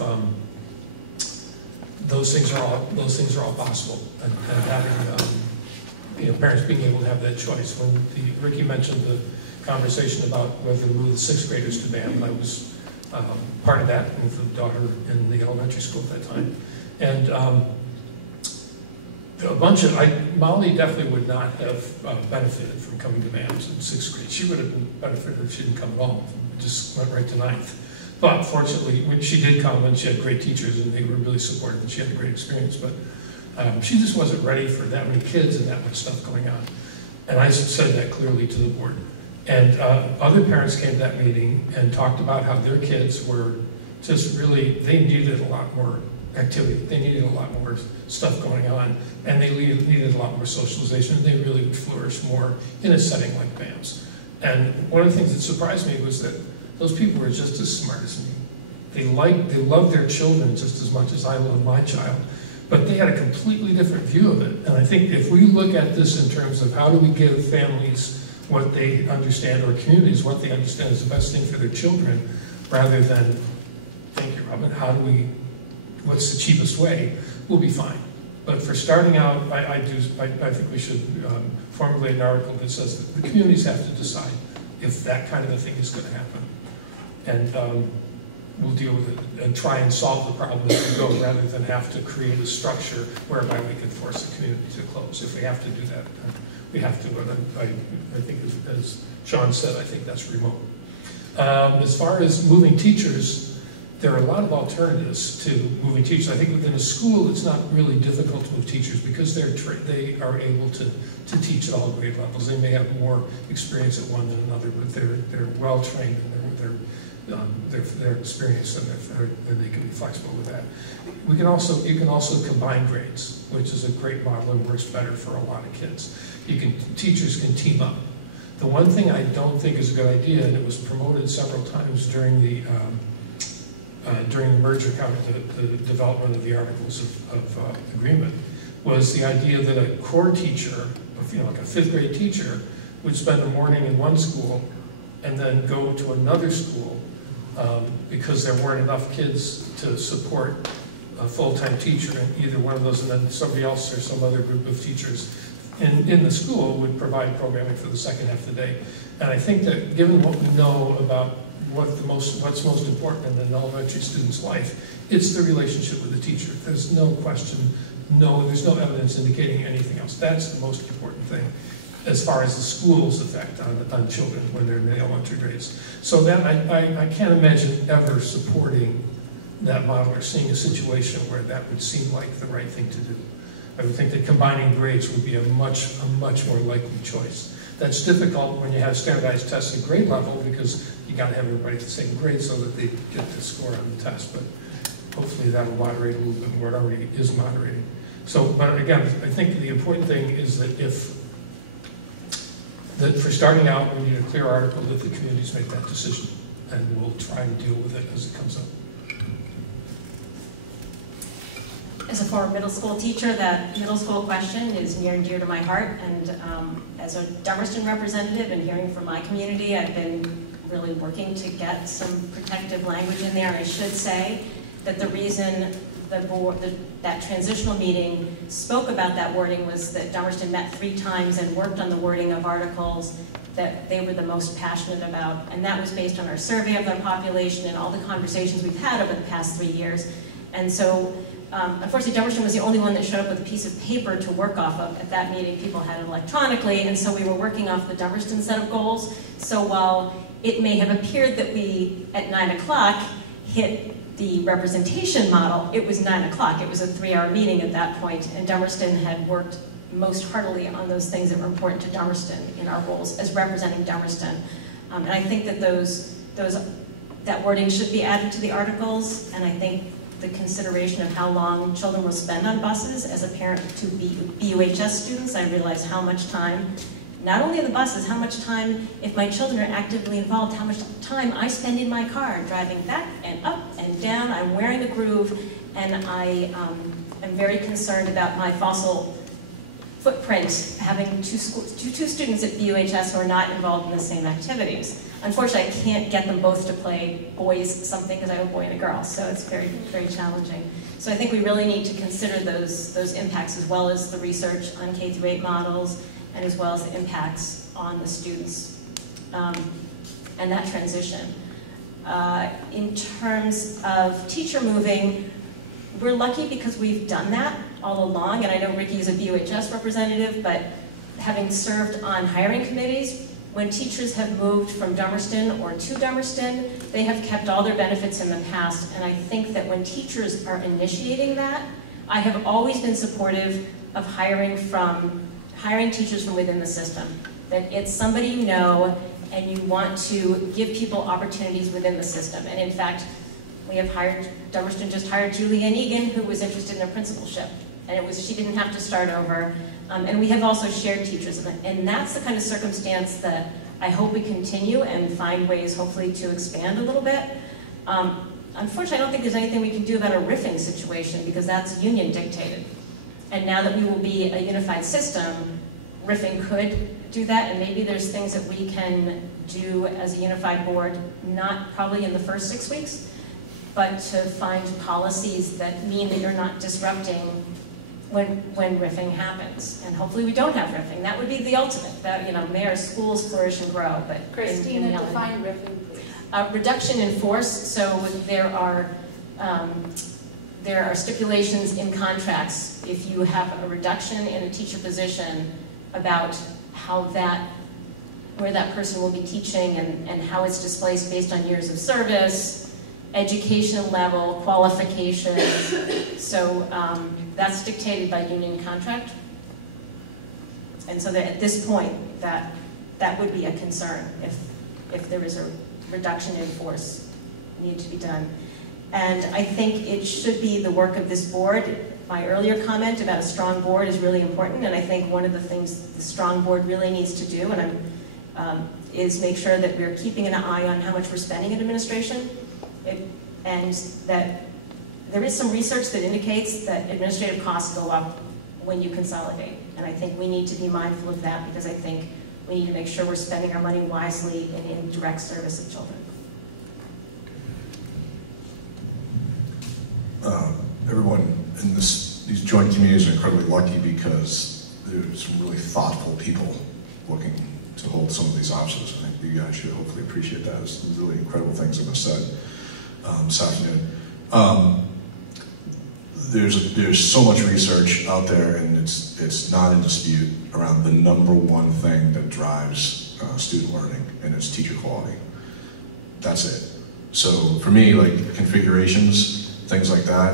those things are all possible, and having parents being able to have that choice. When Ricky mentioned the conversation about whether to move the 6th graders to BAM, I was part of that with the daughter in the elementary school at that time, and. Molly definitely would not have benefited from coming to BAMS in 6th grade. She would have benefited if she didn't come at all. Just went right to 9th. But fortunately, when she did come, and she had great teachers, and they were really supportive, and she had a great experience. But she just wasn't ready for that many kids and that much stuff going on. And I said that clearly to the board. And other parents came to that meeting and talked about how their kids were just really, they needed a lot more activity. They needed a lot more stuff going on, and they needed a lot more socialization. They really would flourish more in a setting like BAMS. And one of the things that surprised me was that those people were just as smart as me. They loved their children just as much as I loved my child, But they had a completely different view of it. And I think if we look at this in terms of how do we give families what they understand, or communities what they understand is the best thing for their children, rather than, thank you, Robin, what's the cheapest way, we'll be fine. But for starting out, I think we should formulate an article that says that the communities have to decide if that kind of a thing is going to happen. And we'll deal with it and try and solve the problem as we go, rather than have to create a structure whereby we can force the community to close. If we have to do that, we have to. But I think, as Sean said, I think that's remote. As far as moving teachers, there are a lot of alternatives to moving teachers. I think within a school, it's not really difficult to move teachers because they are able to teach at all grade levels. They may have more experience at one than another, but they're well trained and they're experienced, and they can be flexible with that. You can also combine grades, which is a great model and works better for a lot of kids. Teachers can team up. The one thing I don't think is a good idea, and it was promoted several times during the merger, the development of the Articles of Agreement, was the idea that a core teacher, like a 5th grade teacher, would spend a morning in one school and then go to another school because there weren't enough kids to support a full-time teacher in either one of those, and then somebody else or some other group of teachers in the school would provide programming for the second half of the day. And I think that given what we know about what's most important in an elementary student's life, it's the relationship with the teacher. There's no question, there's no evidence indicating anything else. That's the most important thing as far as the school's effect on children when they're in the elementary grades. So that I can't imagine ever supporting that model or seeing a situation where that would seem like the right thing to do. I would think that combining grades would be a much more likely choice. That's difficult when you have standardized tests at grade level because you got to have everybody at the same grade so that they get the score on the test. But hopefully that'll moderate a little bit more. It already is moderating. So, but again, I think the important thing is that for starting out, we need a clear article that the communities make that decision, and we'll try to deal with it as it comes up. As a former middle school teacher, that middle school question is near and dear to my heart, and as a Dummerston representative and hearing from my community, I've been really working to get some protective language in there. And I should say that the reason the board, that transitional meeting spoke about that wording was that Dummerston met 3 times and worked on the wording of articles that they were the most passionate about, and that was based on our survey of their population and all the conversations we've had over the past 3 years. And so unfortunately, Dummerston was the only one that showed up with a piece of paper to work off of. At that meeting, people had it electronically, and so we were working off the Dummerston set of goals. So while it may have appeared that we, at 9 o'clock, hit the representation model, it was 9 o'clock. It was a 3-hour meeting at that point, and Dummerston had worked most heartily on those things that were important to Dummerston in our roles as representing Dummerston. And I think that that wording should be added to the articles, and I think the consideration of how long children will spend on buses. As a parent to BUHS students, I realize how much time, not only on the buses, how much time, if my children are actively involved, how much time I spend in my car, driving back and up and down. I'm wearing a groove, and I am very concerned about my fossil footprint, having two students at BUHS who are not involved in the same activities. Unfortunately, I can't get them both to play boys something because I have a boy and a girl, so it's very, very challenging. So I think we really need to consider those impacts, as well as the research on K-8 models, and as well as the impacts on the students and that transition. In terms of teacher moving, we're lucky because we've done that all along, and I know Ricky is a BUHS representative, but having served on hiring committees, when teachers have moved from Dummerston or to Dummerston, they have kept all their benefits in the past, and I think that when teachers are initiating that, I have always been supportive of hiring teachers from within the system. That it's somebody you know, and you want to give people opportunities within the system. And in fact, Dummerston just hired Julianne Egan, who was interested in a principalship. And she didn't have to start over. And we have also shared teachers. And that's the kind of circumstance that I hope we continue and find ways, hopefully, to expand a little bit. unfortunately, I don't think there's anything we can do about a riffing situation because that's union dictated. And now that we will be a unified system, riffing could do that, and maybe there's things that we can do as a unified board, not probably in the first 6 weeks, but to find policies that mean that you're not disrupting when riffing happens. And hopefully we don't have riffing. That would be the ultimate. That, you know, may our schools flourish and grow. But Christina, define riffing, please. Reduction in force. So there are stipulations in contracts if you have a reduction in a teacher position about how where that person will be teaching and how it's displaced based on years of service, education level, qualifications. So that's dictated by union contract. And so that at this point, that would be a concern if there is a reduction in force need to be done. And I think it should be the work of this board. My earlier comment about a strong board is really important, and I think one of the things the strong board really needs to do is make sure that we're keeping an eye on how much we're spending in administration, and that there is some research that indicates that administrative costs go up when you consolidate. And I think we need to be mindful of that because I think we need to make sure we're spending our money wisely and in direct service of children. Everyone in these joint communities are incredibly lucky because there's some really thoughtful people looking to hold some of these offices. I think you guys should hopefully appreciate that. There's some really incredible things that have been said this afternoon. There's so much research out there, and it's not in dispute around the #1 thing that drives student learning, and it's teacher quality. That's it. So for me, like configurations, things like that,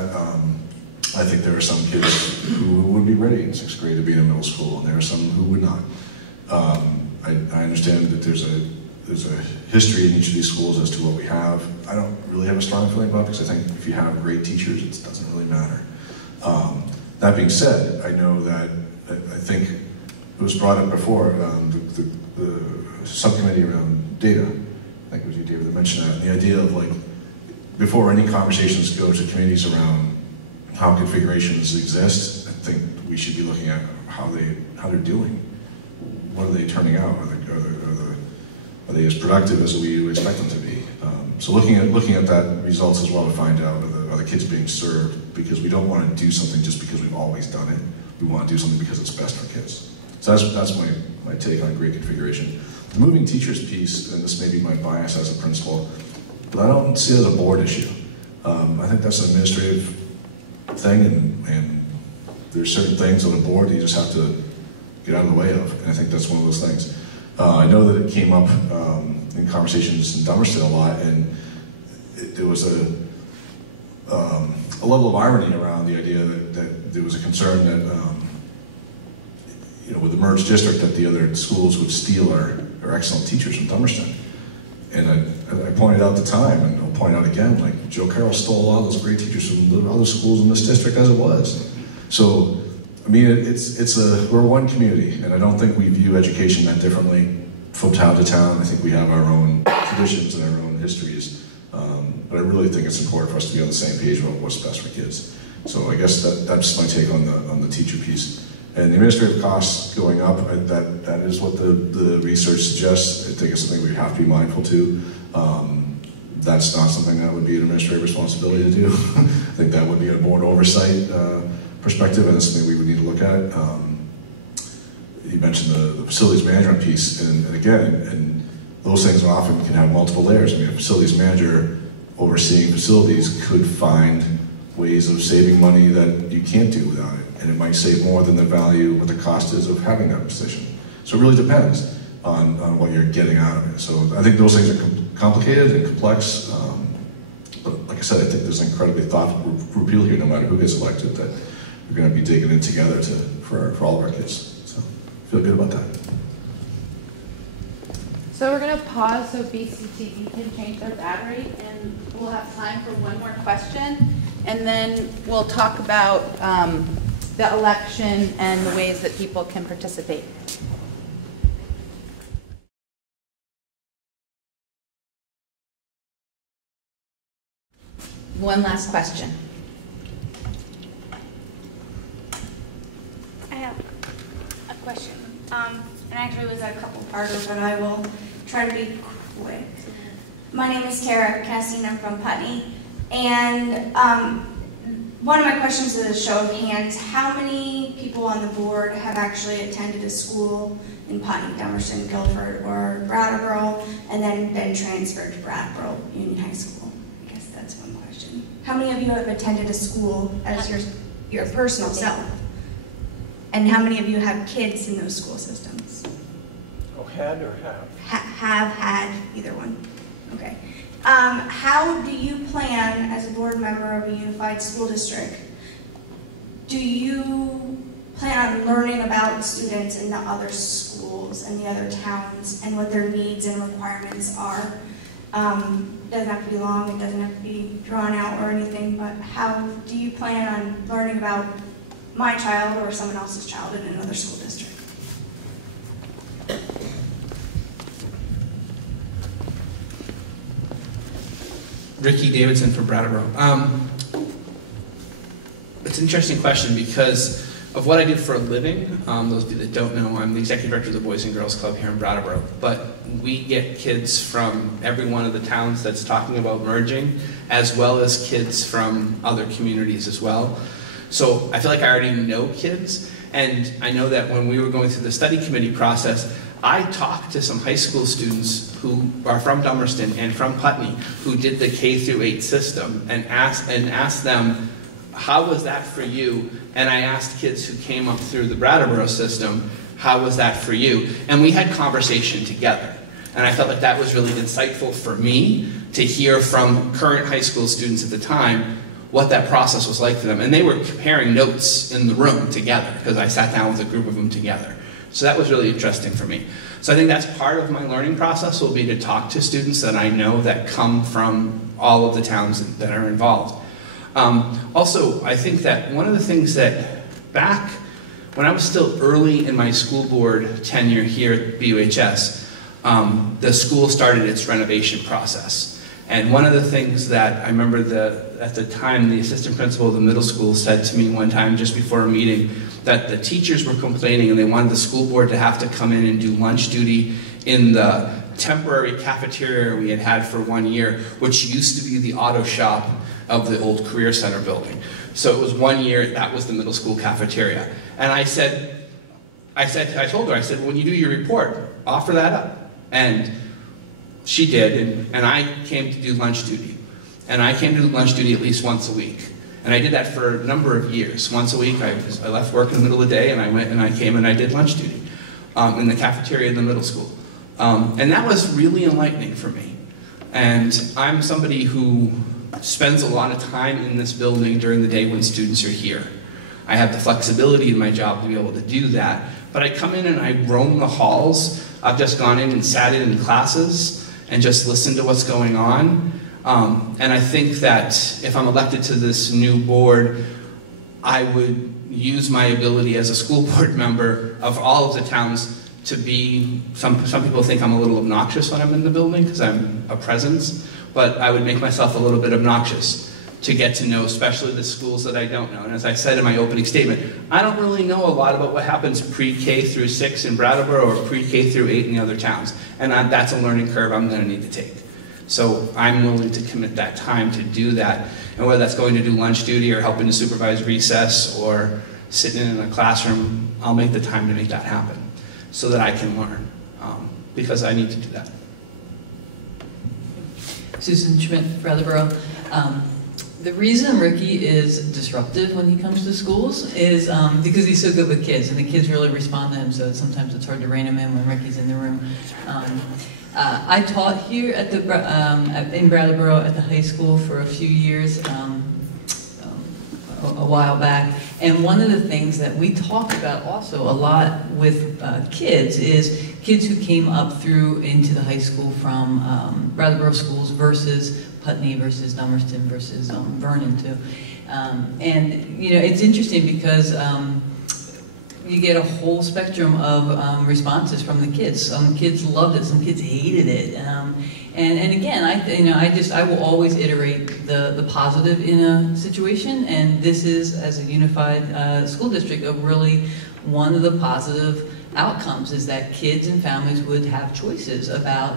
I think there are some kids who would be ready in 6th grade to be in middle school, and there are some who would not. I understand that there's a history in each of these schools as to what we have. I don't really have a strong feeling about it because I think if you have great teachers, it doesn't really matter. That being said, I know that I think it was brought up before, the subcommittee around data. I think it was you, David, that mentioned that. And the idea of like, before any conversations go to communities around how configurations exist, I think we should be looking at how they're doing. What are they turning out? Are they as productive as we expect them to be? So looking at that results as well to find out are the kids being served, because we don't want to do something just because we've always done it. We want to do something because it's best for kids. So that's my take on great configuration. The moving teachers piece, and this may be my bias as a principal, but I don't see it as a board issue. I think that's an administrative thing, and there's certain things on the board that you just have to get out of the way of, and I think that's one of those things. I know that it came up in conversations in Dummerston a lot, and there was a level of irony around the idea that there was a concern that with the merged district that the other schools would steal our excellent teachers from Dummerston. And I pointed out at the time, and I'll point out again, like Joe Carroll stole a lot of those great teachers from the other schools in this district as it was. So, I mean, we're one community, and I don't think we view education that differently from town to town. I think we have our own traditions and our own histories, but I really think it's important for us to be on the same page about what's best for kids. So I guess that's my take on the teacher piece. And the administrative costs going up, that is what the research suggests. I think it's something we have to be mindful to. That's not something that would be an administrative responsibility to do. I think that would be a board oversight perspective, and it's something we would need to look at. You mentioned the facilities management piece, and again, and those things often can have multiple layers. I mean, a facilities manager overseeing facilities could find ways of saving money that you can't do without it. And it might save more than the value, what the cost is of having that position. So it really depends on what you're getting out of it. So I think those things are complicated and complex. But like I said, I think there's an incredibly thoughtful group of people here, no matter who gets elected, that we're going to be digging in together for all of our kids. So I feel good about that. So we're going to pause so BCTV can change their battery, and we'll have time for one more question. And then we'll talk about the election and the ways that people can participate. one last question. I have a question. And actually it was a couple-parter, but I will try to be quick. My name is Tara Cassine. I'm from Putney. And one of my questions is a show of hands. How many people on the board have actually attended a school in Putney, Dummerston, Guilford, or Brattleboro, and then been transferred to Brattleboro Union High School? I guess that's one question. How many of you have attended a school as your personal self? And how many of you have kids in those school systems? Oh, had or have? Have had, either one. Okay. How do you plan, as a board member of a unified school district, do you plan on learning about students in the other schools and the other towns and what their needs and requirements are? It doesn't have to be long, it doesn't have to be drawn out or anything, but how do you plan on learning about my child or someone else's child in another school district? Ricky Davidson for Brattleboro. It's an interesting question because of what I do for a living. Those of you that don't know, I'm the executive director of the Boys and Girls Club here in Brattleboro. But we get kids from every one of the towns that's talking about merging, as well as kids from other communities as well. So I feel like I already know kids, and I know that when we were going through the study committee process, I talked to some high school students who are from Dummerston and from Putney who did the K-8 system and asked them, how was that for you? And I asked kids who came up through the Brattleboro system, how was that for you? And we had conversation together. And I felt like that was really insightful for me to hear from current high school students at the time what that process was like for them. And they were comparing notes in the room together because I sat down with a group of them together. So that was really interesting for me. So I think that's part of my learning process will be to talk to students that I know that come from all of the towns that are involved. Also, I think that one of the things that back when I was still early in my school board tenure here at BUHS, the school started its renovation process. And one of the things that I remember at the time, the assistant principal of the middle school said to me one time just before a meeting that the teachers were complaining and they wanted the school board to have to come in and do lunch duty in the temporary cafeteria we had for 1 year, which used to be the auto shop of the old Career Center building. So it was 1 year, that was the middle school cafeteria. And I told her, when you do your report, offer that up. And she did, and I came to do lunch duty. And I came to do lunch duty at least once a week. And I did that for a number of years. Once a week, I left work in the middle of the day, and I went and I came and I did lunch duty in the cafeteria in the middle school. And that was really enlightening for me. And I'm somebody who spends a lot of time in this building during the day when students are here. I have the flexibility in my job to be able to do that. But I come in and I roam the halls. I've just gone in and sat in classes and just listened to what's going on. And I think that if I'm elected to this new board, I would use my ability as a school board member of all of the towns to be, some people think I'm a little obnoxious when I'm in the building because I'm a presence, but I would make myself a little bit obnoxious to get to know especially the schools that I don't know. And as I said in my opening statement, I don't really know a lot about what happens pre-K through 6 in Brattleboro or pre-K through 8 in the other towns. And that's a learning curve I'm going to need to take. So I'm willing to commit that time to do that. And whether that's going to do lunch duty or helping to supervise recess or sitting in a classroom, I'll make the time to make that happen so that I can learn, because I need to do that. Susan Schmidt, Brattleboro. The reason Ricky is disruptive when he comes to schools is because he's so good with kids, and the kids really respond to him, so sometimes it's hard to rein him in when Ricky's in the room. I taught here at in Brattleboro at the high school for a few years, a while back, and one of the things that we talk about also a lot with kids is kids who came up through into the high school from Brattleboro schools versus Putney versus Dummerston versus Vernon too. And you know, it's interesting because you get a whole spectrum of responses from the kids. Some kids loved it, some kids hated it. And again, I will always iterate the positive in a situation, and this is, as a unified school district, really one of the positive outcomes is that kids and families would have choices about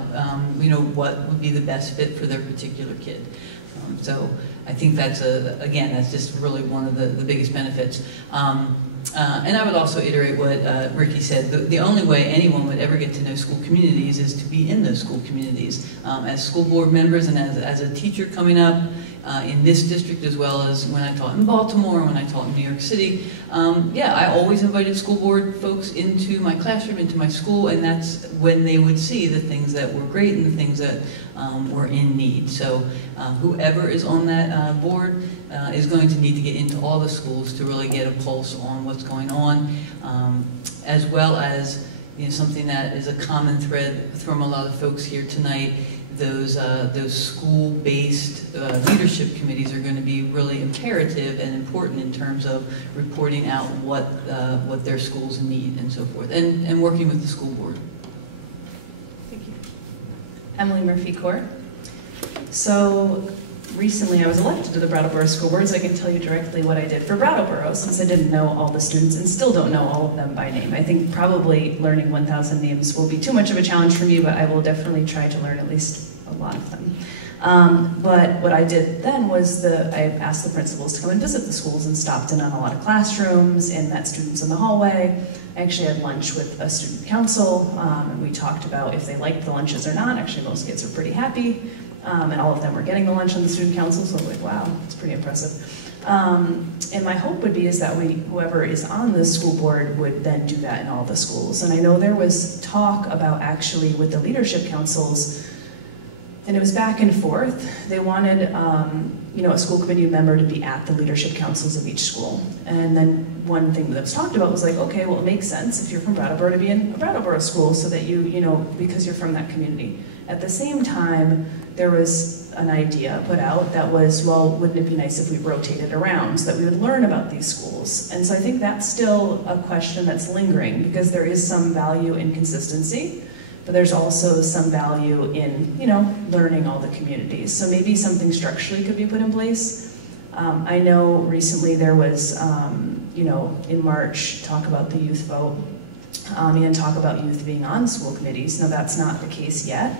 what would be the best fit for their particular kid. So I think that's that's just really one of the biggest benefits. And I would also iterate what Ricky said. The only way anyone would ever get to know school communities is to be in those school communities. As school board members and as a teacher coming up in this district, as well as when I taught in Baltimore, when I taught in New York City, I always invited school board folks into my classroom, into my school, and that's when they would see the things that were great and the things that were in need. So whoever is on that board is going to need to get into all the schools to really get a pulse on what's going on, as well as something that is a common thread from a lot of folks here tonight. Those school-based leadership committees are going to be really imperative and important in terms of reporting out what their schools need and so forth, and working with the school board. Thank you. Emily Murphy-Core. So recently I was elected to the Brattleboro School Board, so I can tell you directly what I did for Brattleboro, since I didn't know all the students and still don't know all of them by name. I think probably learning 1,000 names will be too much of a challenge for me, but I will definitely try to learn at least a lot of them. But what I did then was I asked the principals to come and visit the schools and stopped in on a lot of classrooms and met students in the hallway. I actually had lunch with a student council, and we talked about if they liked the lunches or not. Actually, most kids were pretty happy. And all of them were getting the lunch on the student council, so I was like, wow, it's pretty impressive. And my hope would be is that whoever is on the school board would then do that in all the schools. And I know there was talk about actually with the leadership councils, and it was back and forth. They wanted a school committee member to be at the leadership councils of each school. And then one thing that was talked about was like, okay, well, it makes sense if you're from Brattleboro to be in a Brattleboro school so that because you're from that community. At the same time, there was an idea put out that was, well, wouldn't it be nice if we rotated around so that we would learn about these schools? And so I think that's still a question that's lingering because there is some value in consistency, but there's also some value in, learning all the communities. So maybe something structurally could be put in place. I know recently there was, in March, talk about the youth vote and talk about youth being on school committees. Now that's not the case yet.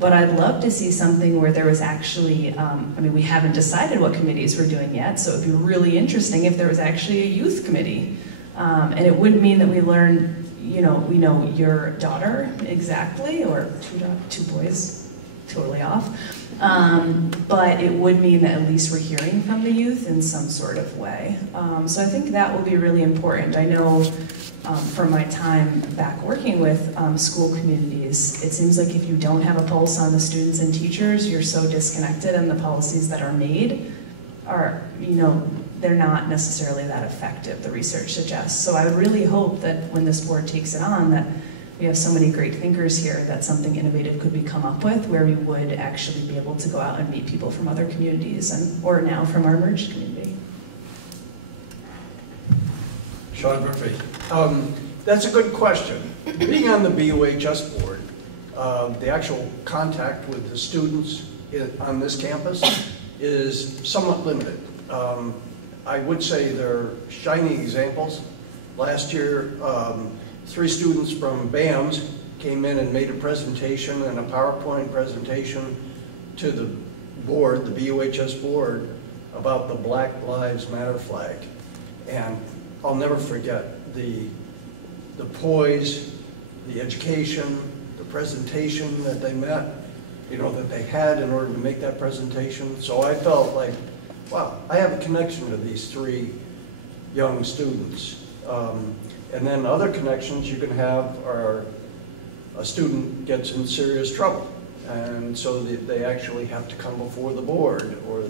But I'd love to see something where there was actually, we haven't decided what committees we're doing yet, so it'd be really interesting if there was actually a youth committee. And it wouldn't mean that we learn, we know your daughter exactly, or two boys, totally off. But it would mean that at least we're hearing from the youth in some sort of way. So I think that will be really important. I know from my time back working with school communities, it seems like if you don't have a pulse on the students and teachers, you're so disconnected, and the policies that are made are, they're not necessarily that effective, the research suggests. So I would really hope that when this board takes it on, that we have so many great thinkers here that something innovative could be come up with where we would actually be able to go out and meet people from other communities or now from our merged community. Sean Murphy. That's a good question. Being on the BUHS board, the actual contact with the students on this campus is somewhat limited. I would say they're shining examples. Last year, 3 students from BAMS came in and made a presentation and a PowerPoint presentation to the board, the BUHS board, about the Black Lives Matter flag. And I'll never forget the poise, the education, the presentation that they met, that they had in order to make that presentation. So I felt like, wow, I have a connection to these 3 young students. And then other connections you can have are a student gets in serious trouble, and so they actually have to come before the board, or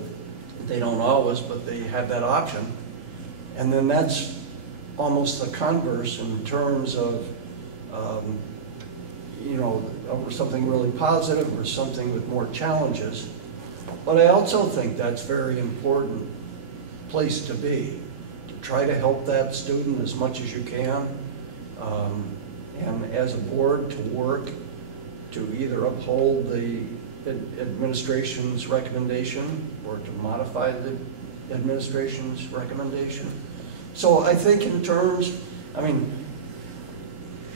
they don't always, but they have that option. And then that's almost the converse in terms of, over something really positive or something with more challenges. But I also think that's a very important place to be. try to help that student as much as you can. And as a board, to work to either uphold the administration's recommendation or to modify the administration's recommendation. So I think in terms, I mean,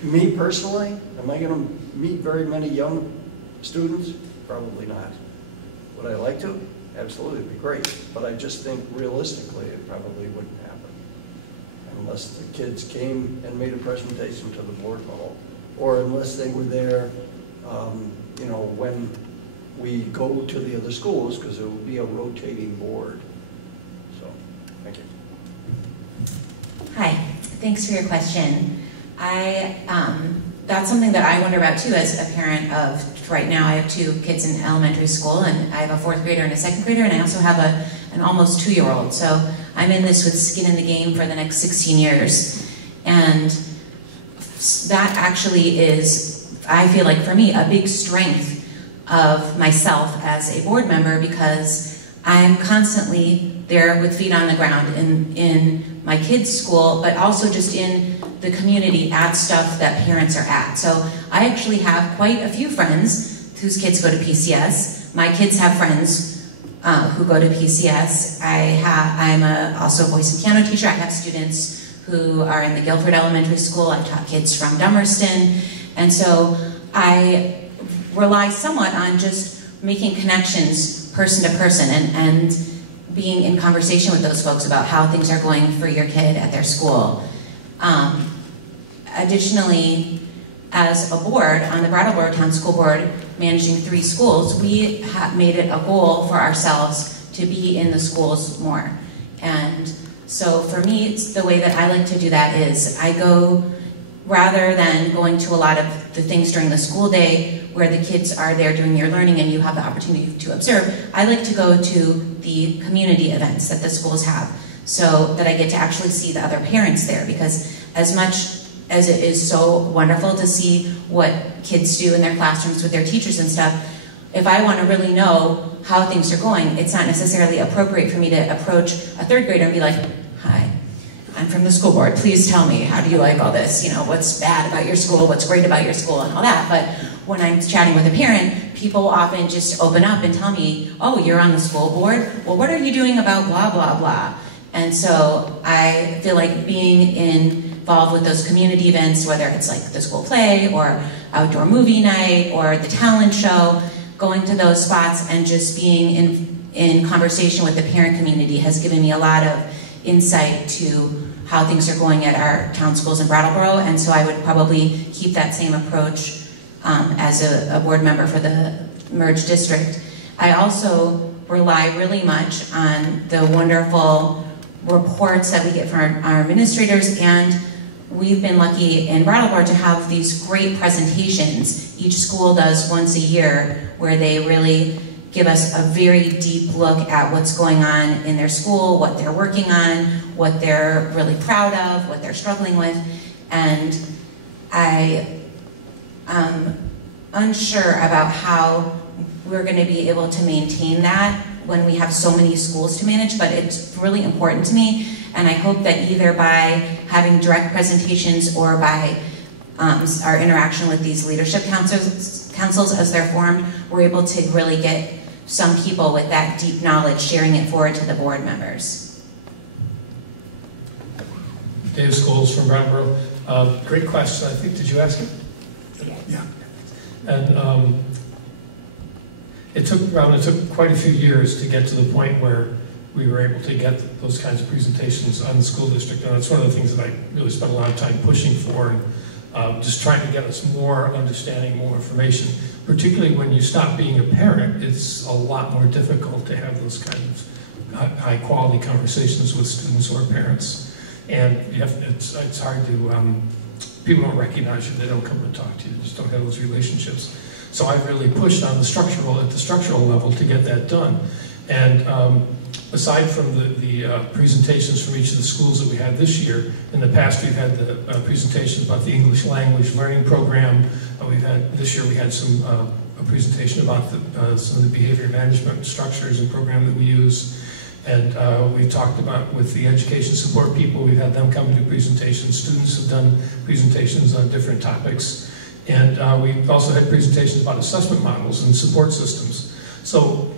me personally, am I going to meet very many young students? Probably not. Would I like to? Absolutely, it'd be great. But I just think realistically it probably wouldn't happen unless the kids came and made a presentation to the board level, or unless they were there, you know, when we go to the other schools, because it will be a rotating board. So, thank you. Hi, thanks for your question. That's something that I wonder about too as a parent of, right now I have 2 kids in elementary school, and I have a 4th grader and a 2nd grader, and I also have an almost 2-year-old. So I'm in this with skin in the game for the next 16 years. And that actually is, I feel like for me, a big strength of myself as a board member, because I'm constantly there with feet on the ground in my kids' school, but also just in the community at stuff that parents are at. So I actually have quite a few friends whose kids go to PCS. My kids have friends who go to PCS. I'm also a voice and piano teacher. I have students who are in the Guilford Elementary School. I've taught kids from Dummerston. And so I rely somewhat on just making connections person to person and being in conversation with those folks about how things are going for your kid at their school. Additionally, as a board on the Brattleboro Town School Board, managing 3 schools, we have made it a goal for ourselves to be in the schools more. And so for me, it's the way that I like to do that is I go, rather than going to a lot of the things during the school day where the kids are there doing your learning and you have the opportunity to observe, I like to go to the community events that the schools have so that I get to actually see the other parents there, because as much as it is so wonderful to see what kids do in their classrooms with their teachers and stuff, if I want to really know how things are going, it's not necessarily appropriate for me to approach a 3rd grader and be like, hi, I'm from the school board, please tell me, how do you like all this? You know, what's bad about your school, what's great about your school, and all that. But when I'm chatting with a parent, people often just open up and tell me, oh, you're on the school board? Well, what are you doing about blah, blah, blah? And so I feel like being involved with those community events, whether it's like the school play or outdoor movie night or the talent show, going to those spots and just being in conversation with the parent community has given me a lot of insight to how things are going at our town schools in Brattleboro. And so I would probably keep that same approach as a board member for the merged district. I also rely really much on the wonderful reports that we get from our administrators, and we've been lucky in Brattleboro to have these great presentations. Each school does once a year where they really give us a very deep look at what's going on in their school, what they're working on, what they're really proud of, what they're struggling with. And I am unsure about how we're going to be able to maintain that when we have so many schools to manage, but it's really important to me. And I hope that either by having direct presentations or by our interaction with these leadership councils as they're formed, we're able to really get some people with that deep knowledge sharing it forward to the board members. Dave Scholes from Brattleboro. Great question. I think, did you ask it? Yeah. And it took quite a few years to get to the point where we were able to get those kinds of presentations on the school district. And that's one of the things that I really spent a lot of time pushing for, and just trying to get us more understanding, more information. Particularly when you stop being a parent, it's a lot more difficult to have those kinds of high quality conversations with students or parents. And it's hard to, people don't recognize you, they don't come and talk to you, they just don't have those relationships. So I've really pushed on at the structural level to get that done. And aside from the presentations from each of the schools that we had this year, in the past we've had the presentations about the English language learning program. This year we had a presentation about some of the behavior management structures and program that we use. And we talked about with the education support people, we've had them come and do presentations. Students have done presentations on different topics. And we've also had presentations about assessment models and support systems. So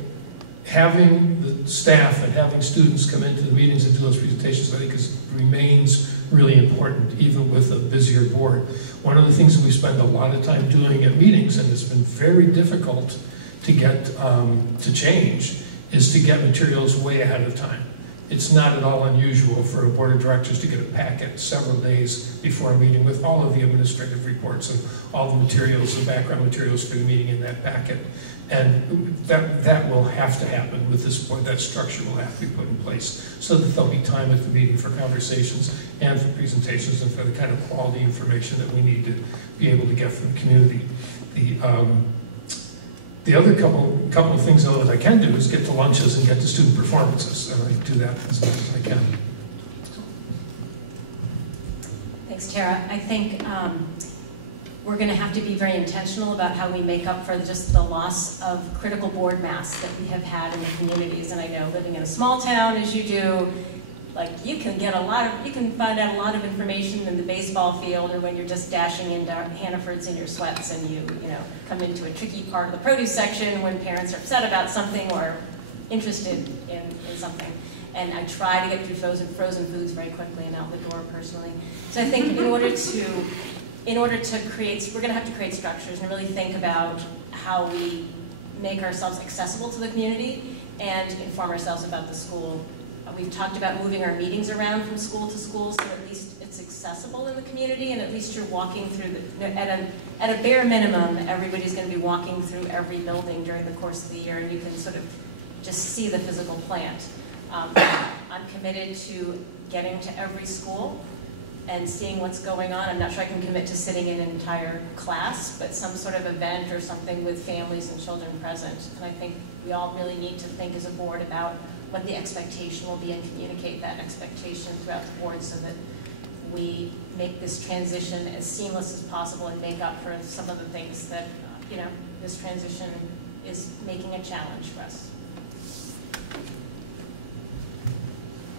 having the staff and having students come into the meetings and do those presentations, I think remains really important, even with a busier board. One of the things that we spend a lot of time doing at meetings, and it's been very difficult to get to change, is to get materials way ahead of time. It's not at all unusual for a board of directors to get a packet several days before a meeting with all of the administrative reports and all the materials, the background materials for the meeting in that packet. And that will have to happen with this board. That structure will have to be put in place so that there'll be time at the meeting for conversations and for presentations and for the kind of quality information that we need to be able to get from the community. The other couple of things though that I can do is get to lunches and get to student performances, and I do that as much as I can. Thanks, Tara. I think we're going to have to be very intentional about how we make up for just the loss of critical board mass that we have had in the communities. And I know living in a small town as you do, like you can find out a lot of information in the baseball field or when you're just dashing into Hannaford's in your sweats and you come into a tricky part of the produce section when parents are upset about something or interested in something. And I try to get through frozen foods very quickly and out the door personally. So I think in order to create, we're going to have to create structures and really think about how we make ourselves accessible to the community and inform ourselves about the school. We've talked about moving our meetings around from school to school so at least it's accessible in the community and at least you're walking through, at a bare minimum, everybody's going to be walking through every building during the course of the year and you can sort of just see the physical plant. I'm committed to getting to every school and seeing what's going on. I'm not sure I can commit to sitting in an entire class, but some sort of event or something with families and children present. And I think we all really need to think as a board about what the expectation will be and communicate that expectation throughout the board so that we make this transition as seamless as possible and make up for some of the things that, this transition is making a challenge for us.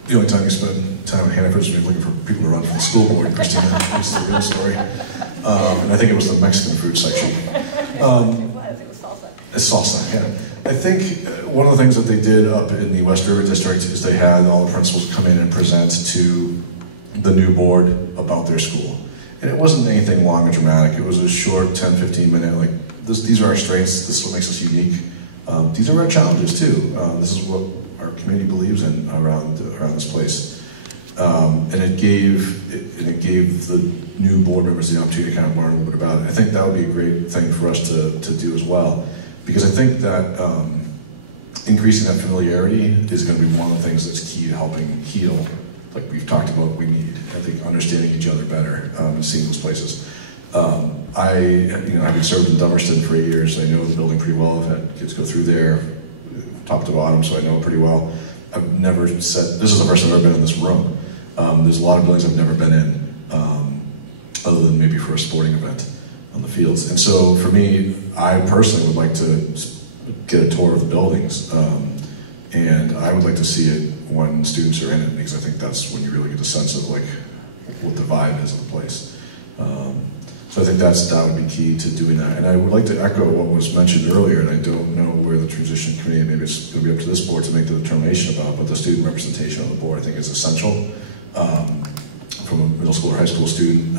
The only time you spend time at Hannaford is when you're looking for people to run for the school board, Christina. That's the real story. And I think it was the Mexican food section. It was salsa. It's salsa, yeah. I think one of the things that they did up in the West River District is they had all the principals come in and present to the new board about their school. And it wasn't anything long or dramatic. It was a short 10, 15 minute, like, these are our strengths, this is what makes us unique. These are our challenges too. This is what our community believes in around this place. And it gave the new board members the opportunity to kind of learn a little bit about it. I think that would be a great thing for us to do as well. Because I think that increasing that familiarity is going to be one of the things that's key to helping heal, like we've talked about, we need. I think understanding each other better and seeing those places. I've been serving in Dummerston for 8 years. I know the building pretty well. I've had kids go through there, top to bottom, so I know it pretty well. I've never said, this is the first time I've ever been in this room. There's a lot of buildings I've never been in, other than maybe for a sporting event on the fields. And so for me, I personally would like to get a tour of the buildings, and I would like to see it when students are in it, because I think that's when you really get a sense of like what the vibe is of the place. So I think that would be key to doing that. And I would like to echo what was mentioned earlier, and I don't know where the transition committee, maybe it's going to be up to this board to make the determination about, but the student representation on the board I think is essential. From a middle school or high school student,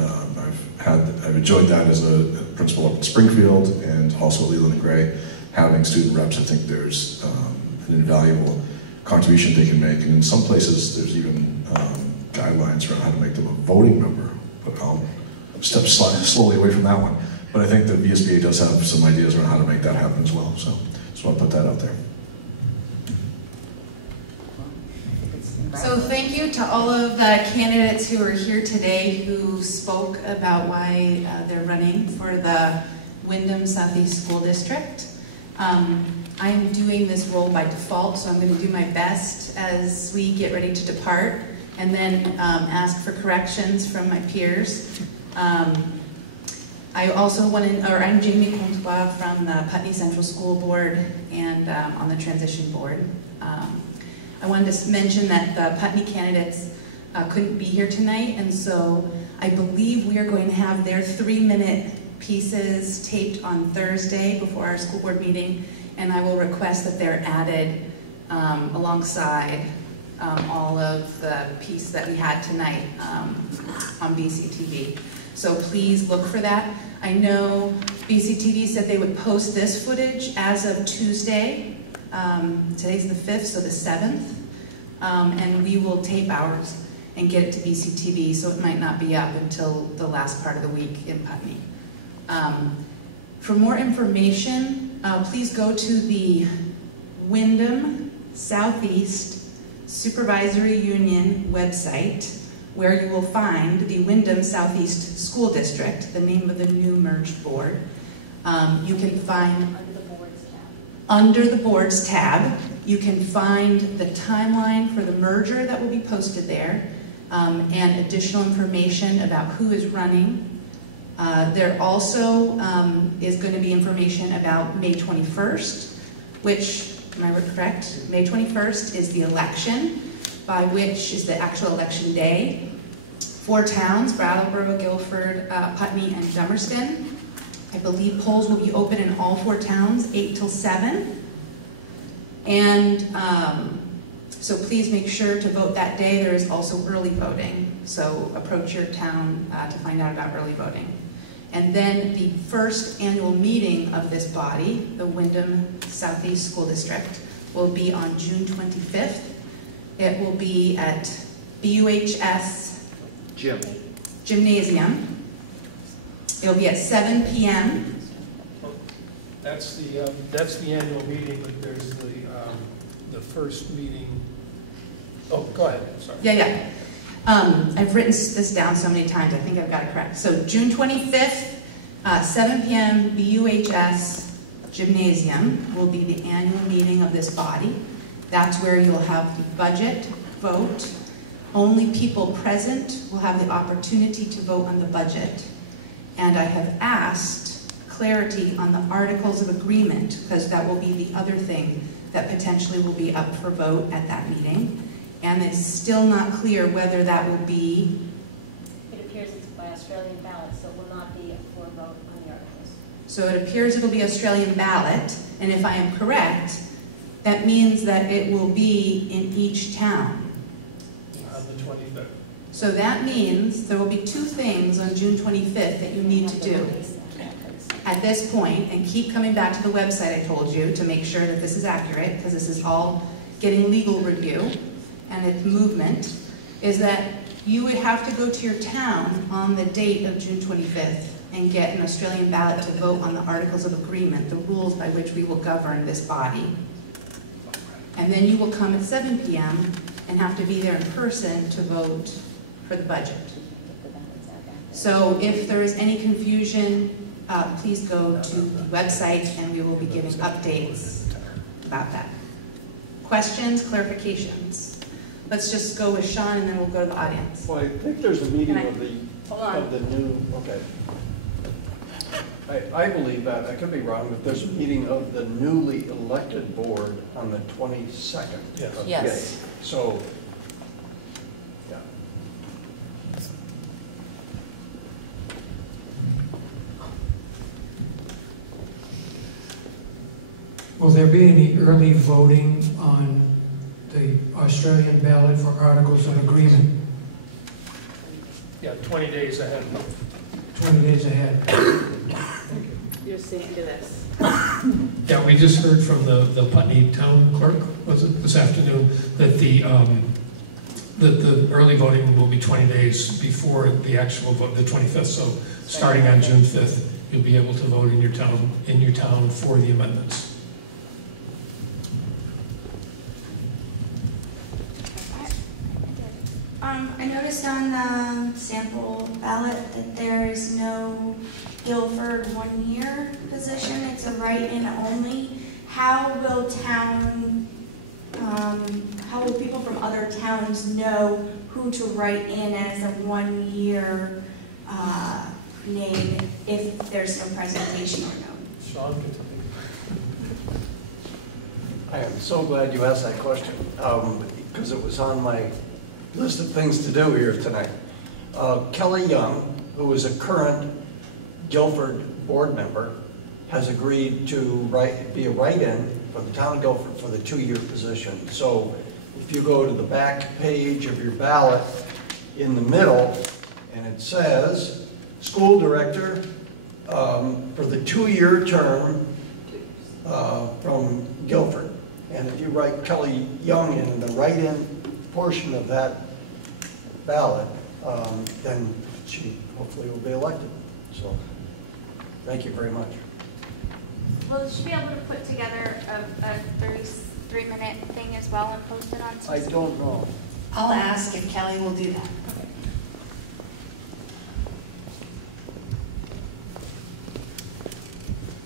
I've enjoyed that as a principal up in Springfield and also at Leland and Gray. Having student reps, I think there's an invaluable contribution they can make. And in some places, there's even guidelines around how to make them a voting member. But I'll step slowly away from that one. But I think the VSBA does have some ideas around how to make that happen as well. So just want to put that out there. So thank you to all of the candidates who are here today who spoke about why they're running for the Windham Southeast School District. I'm doing this role by default, so I'm going to do my best as we get ready to depart and then ask for corrections from my peers. I'm Jamie Comtois from the Putney Central School Board and on the Transition Board. I wanted to mention that the Putney candidates couldn't be here tonight, and so I believe we are going to have their 3-minute pieces taped on Thursday before our school board meeting, and I will request that they're added alongside all of the piece that we had tonight on BCTV. So please look for that. I know BCTV said they would post this footage as of Tuesday. Today's the 5th, so the 7th. And we will tape ours and get it to BCTV, so it might not be up until the last part of the week in Putney. For more information, please go to the Windham Southeast Supervisory Union website, where you will find the Windham Southeast School District, the name of the new merged board. You can find under the boards tab, you can find the timeline for the merger that will be posted there, and additional information about who is running. There also is going to be information about May 21st, which, am I correct? May 21st is the election, by which is the actual election day. 4 towns, Brattleboro, Guilford, Putney, and Dummerston. I believe polls will be open in all 4 towns, 8 till 7. And so please make sure to vote that day. There is also early voting, so approach your town to find out about early voting. And then the first annual meeting of this body, the Windham Southeast School District, will be on June 25th. It will be at BUHS Gymnasium. It'll be at 7 p.m. That's the annual meeting, but there's the first meeting. Oh, go ahead. Sorry. Yeah. I've written this down so many times. I think I've got it correct. So June 25th, 7 p.m. BUHS Gymnasium will be the annual meeting of this body. That's where you'll have the budget vote. Only people present will have the opportunity to vote on the budget. And I have asked clarity on the articles of agreement, because that will be the other thing that potentially will be up for vote at that meeting. And it's still not clear whether that will be... It appears it's by Australian ballot, so it will not be for a vote on the articles. So it appears it will be Australian ballot, and if I am correct, that means that it will be in each town. On the 25th. So that means there will be 2 things on June 25th that you need to do at this point, and keep coming back to the website I told you to make sure that this is accurate, because this is all getting legal review and its movement, is that you would have to go to your town on the date of June 25th and get an Australian ballot to vote on the Articles of Agreement, the rules by which we will govern this body. And then you will come at 7 p.m. and have to be there in person to vote for the budget. So if there is any confusion, please go to the website and we will be giving updates about that. Questions, clarifications? Let's just go with Sean and then we'll go to the audience. Well, I think there's a meeting of the new, okay. I believe that, I could be wrong, but there's a meeting of the newly elected board on the 22nd. Yes. of Yes. May. So, yeah. Will there be any early voting on the Australian ballot for Articles of Agreement? Yeah, 20 days ahead. 20 days ahead. Thank you. You're saying to this. Yeah, we just heard from the Putney town clerk, was it this afternoon, that the early voting will be 20 days before the actual vote, the 25th. So starting on June 5th, you'll be able to vote in your town for the amendments. I noticed on the sample ballot that there is no Guilford 1-year position. It's a write-in only. How will people from other towns know who to write in as a 1-year name if there's no presentation or no? Sean, can you I am so glad you asked that question. because it was on my list of things to do here tonight. Kelly Young, who is a current Guilford board member, has agreed to be a write-in for the town of Guilford for the 2-year position. So if you go to the back page of your ballot in the middle, and it says school director for the 2-year term from Guilford. And if you write Kelly Young in the write-in portion of that ballot, then she hopefully will be elected. So thank you very much. Will she be able to put together a 33-minute thing as well and post it on social? I don't know. I'll ask if Kelly will do that.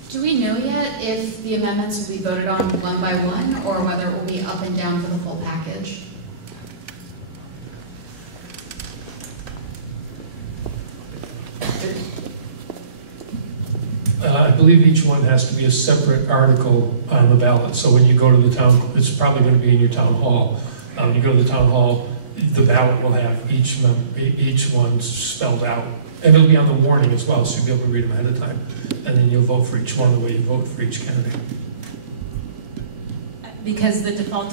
Do we know yet if the amendments will be voted on one by one or whether it will be up and down for the full package? I believe each one has to be a separate article on the ballot. So when you go to the town, it's probably going to be in your town hall. You go to the town hall, the ballot will have each one spelled out. And it'll be on the warning as well, so you'll be able to read them ahead of time. And then you'll vote for each one the way you vote for each candidate. Because the default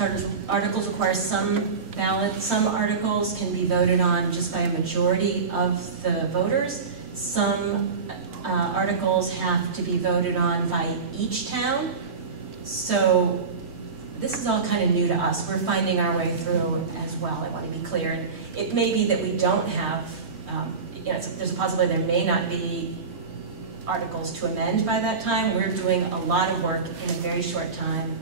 articles require some ballots, some articles can be voted on just by a majority of the voters. Some articles have to be voted on by each town. So this is all kind of new to us. We're finding our way through as well, I want to be clear. And it may be that we don't have, there's a possibility there may not be articles to amend by that time. We're doing a lot of work in a very short time.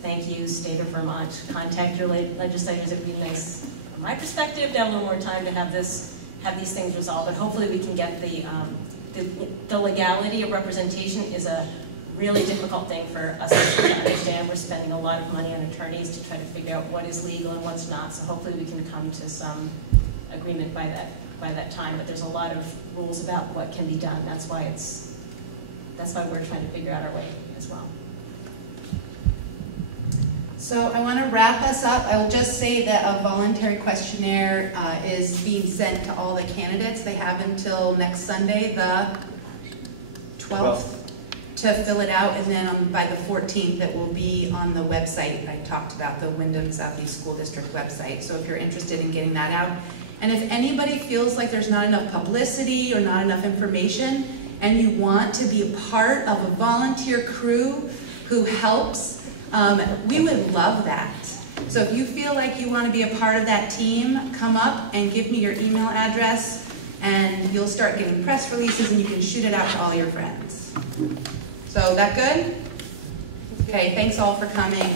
Thank you, State of Vermont. Contact your legislators. It would be nice, from my perspective, to have a little more time to have these things resolved. But hopefully we can get the legality of representation is a really difficult thing for us to understand. We're spending a lot of money on attorneys to try to figure out what is legal and what's not. So hopefully we can come to some agreement by that time. But there's a lot of rules about what can be done. That's why we're trying to figure out our way as well. So I want to wrap us up. I will just say that a voluntary questionnaire is being sent to all the candidates. They have until next Sunday, the 12th, to fill it out, and then by the 14th it will be on the website. I talked about the Windham Southeast School District website, so if you're interested in getting that out. And if anybody feels like there's not enough publicity or not enough information, and you want to be a part of a volunteer crew who helps, we would love that. So if you feel like you want to be a part of that team, come up and give me your email address, and you'll start getting press releases and you can shoot it out to all your friends. So that good? Okay, thanks all for coming.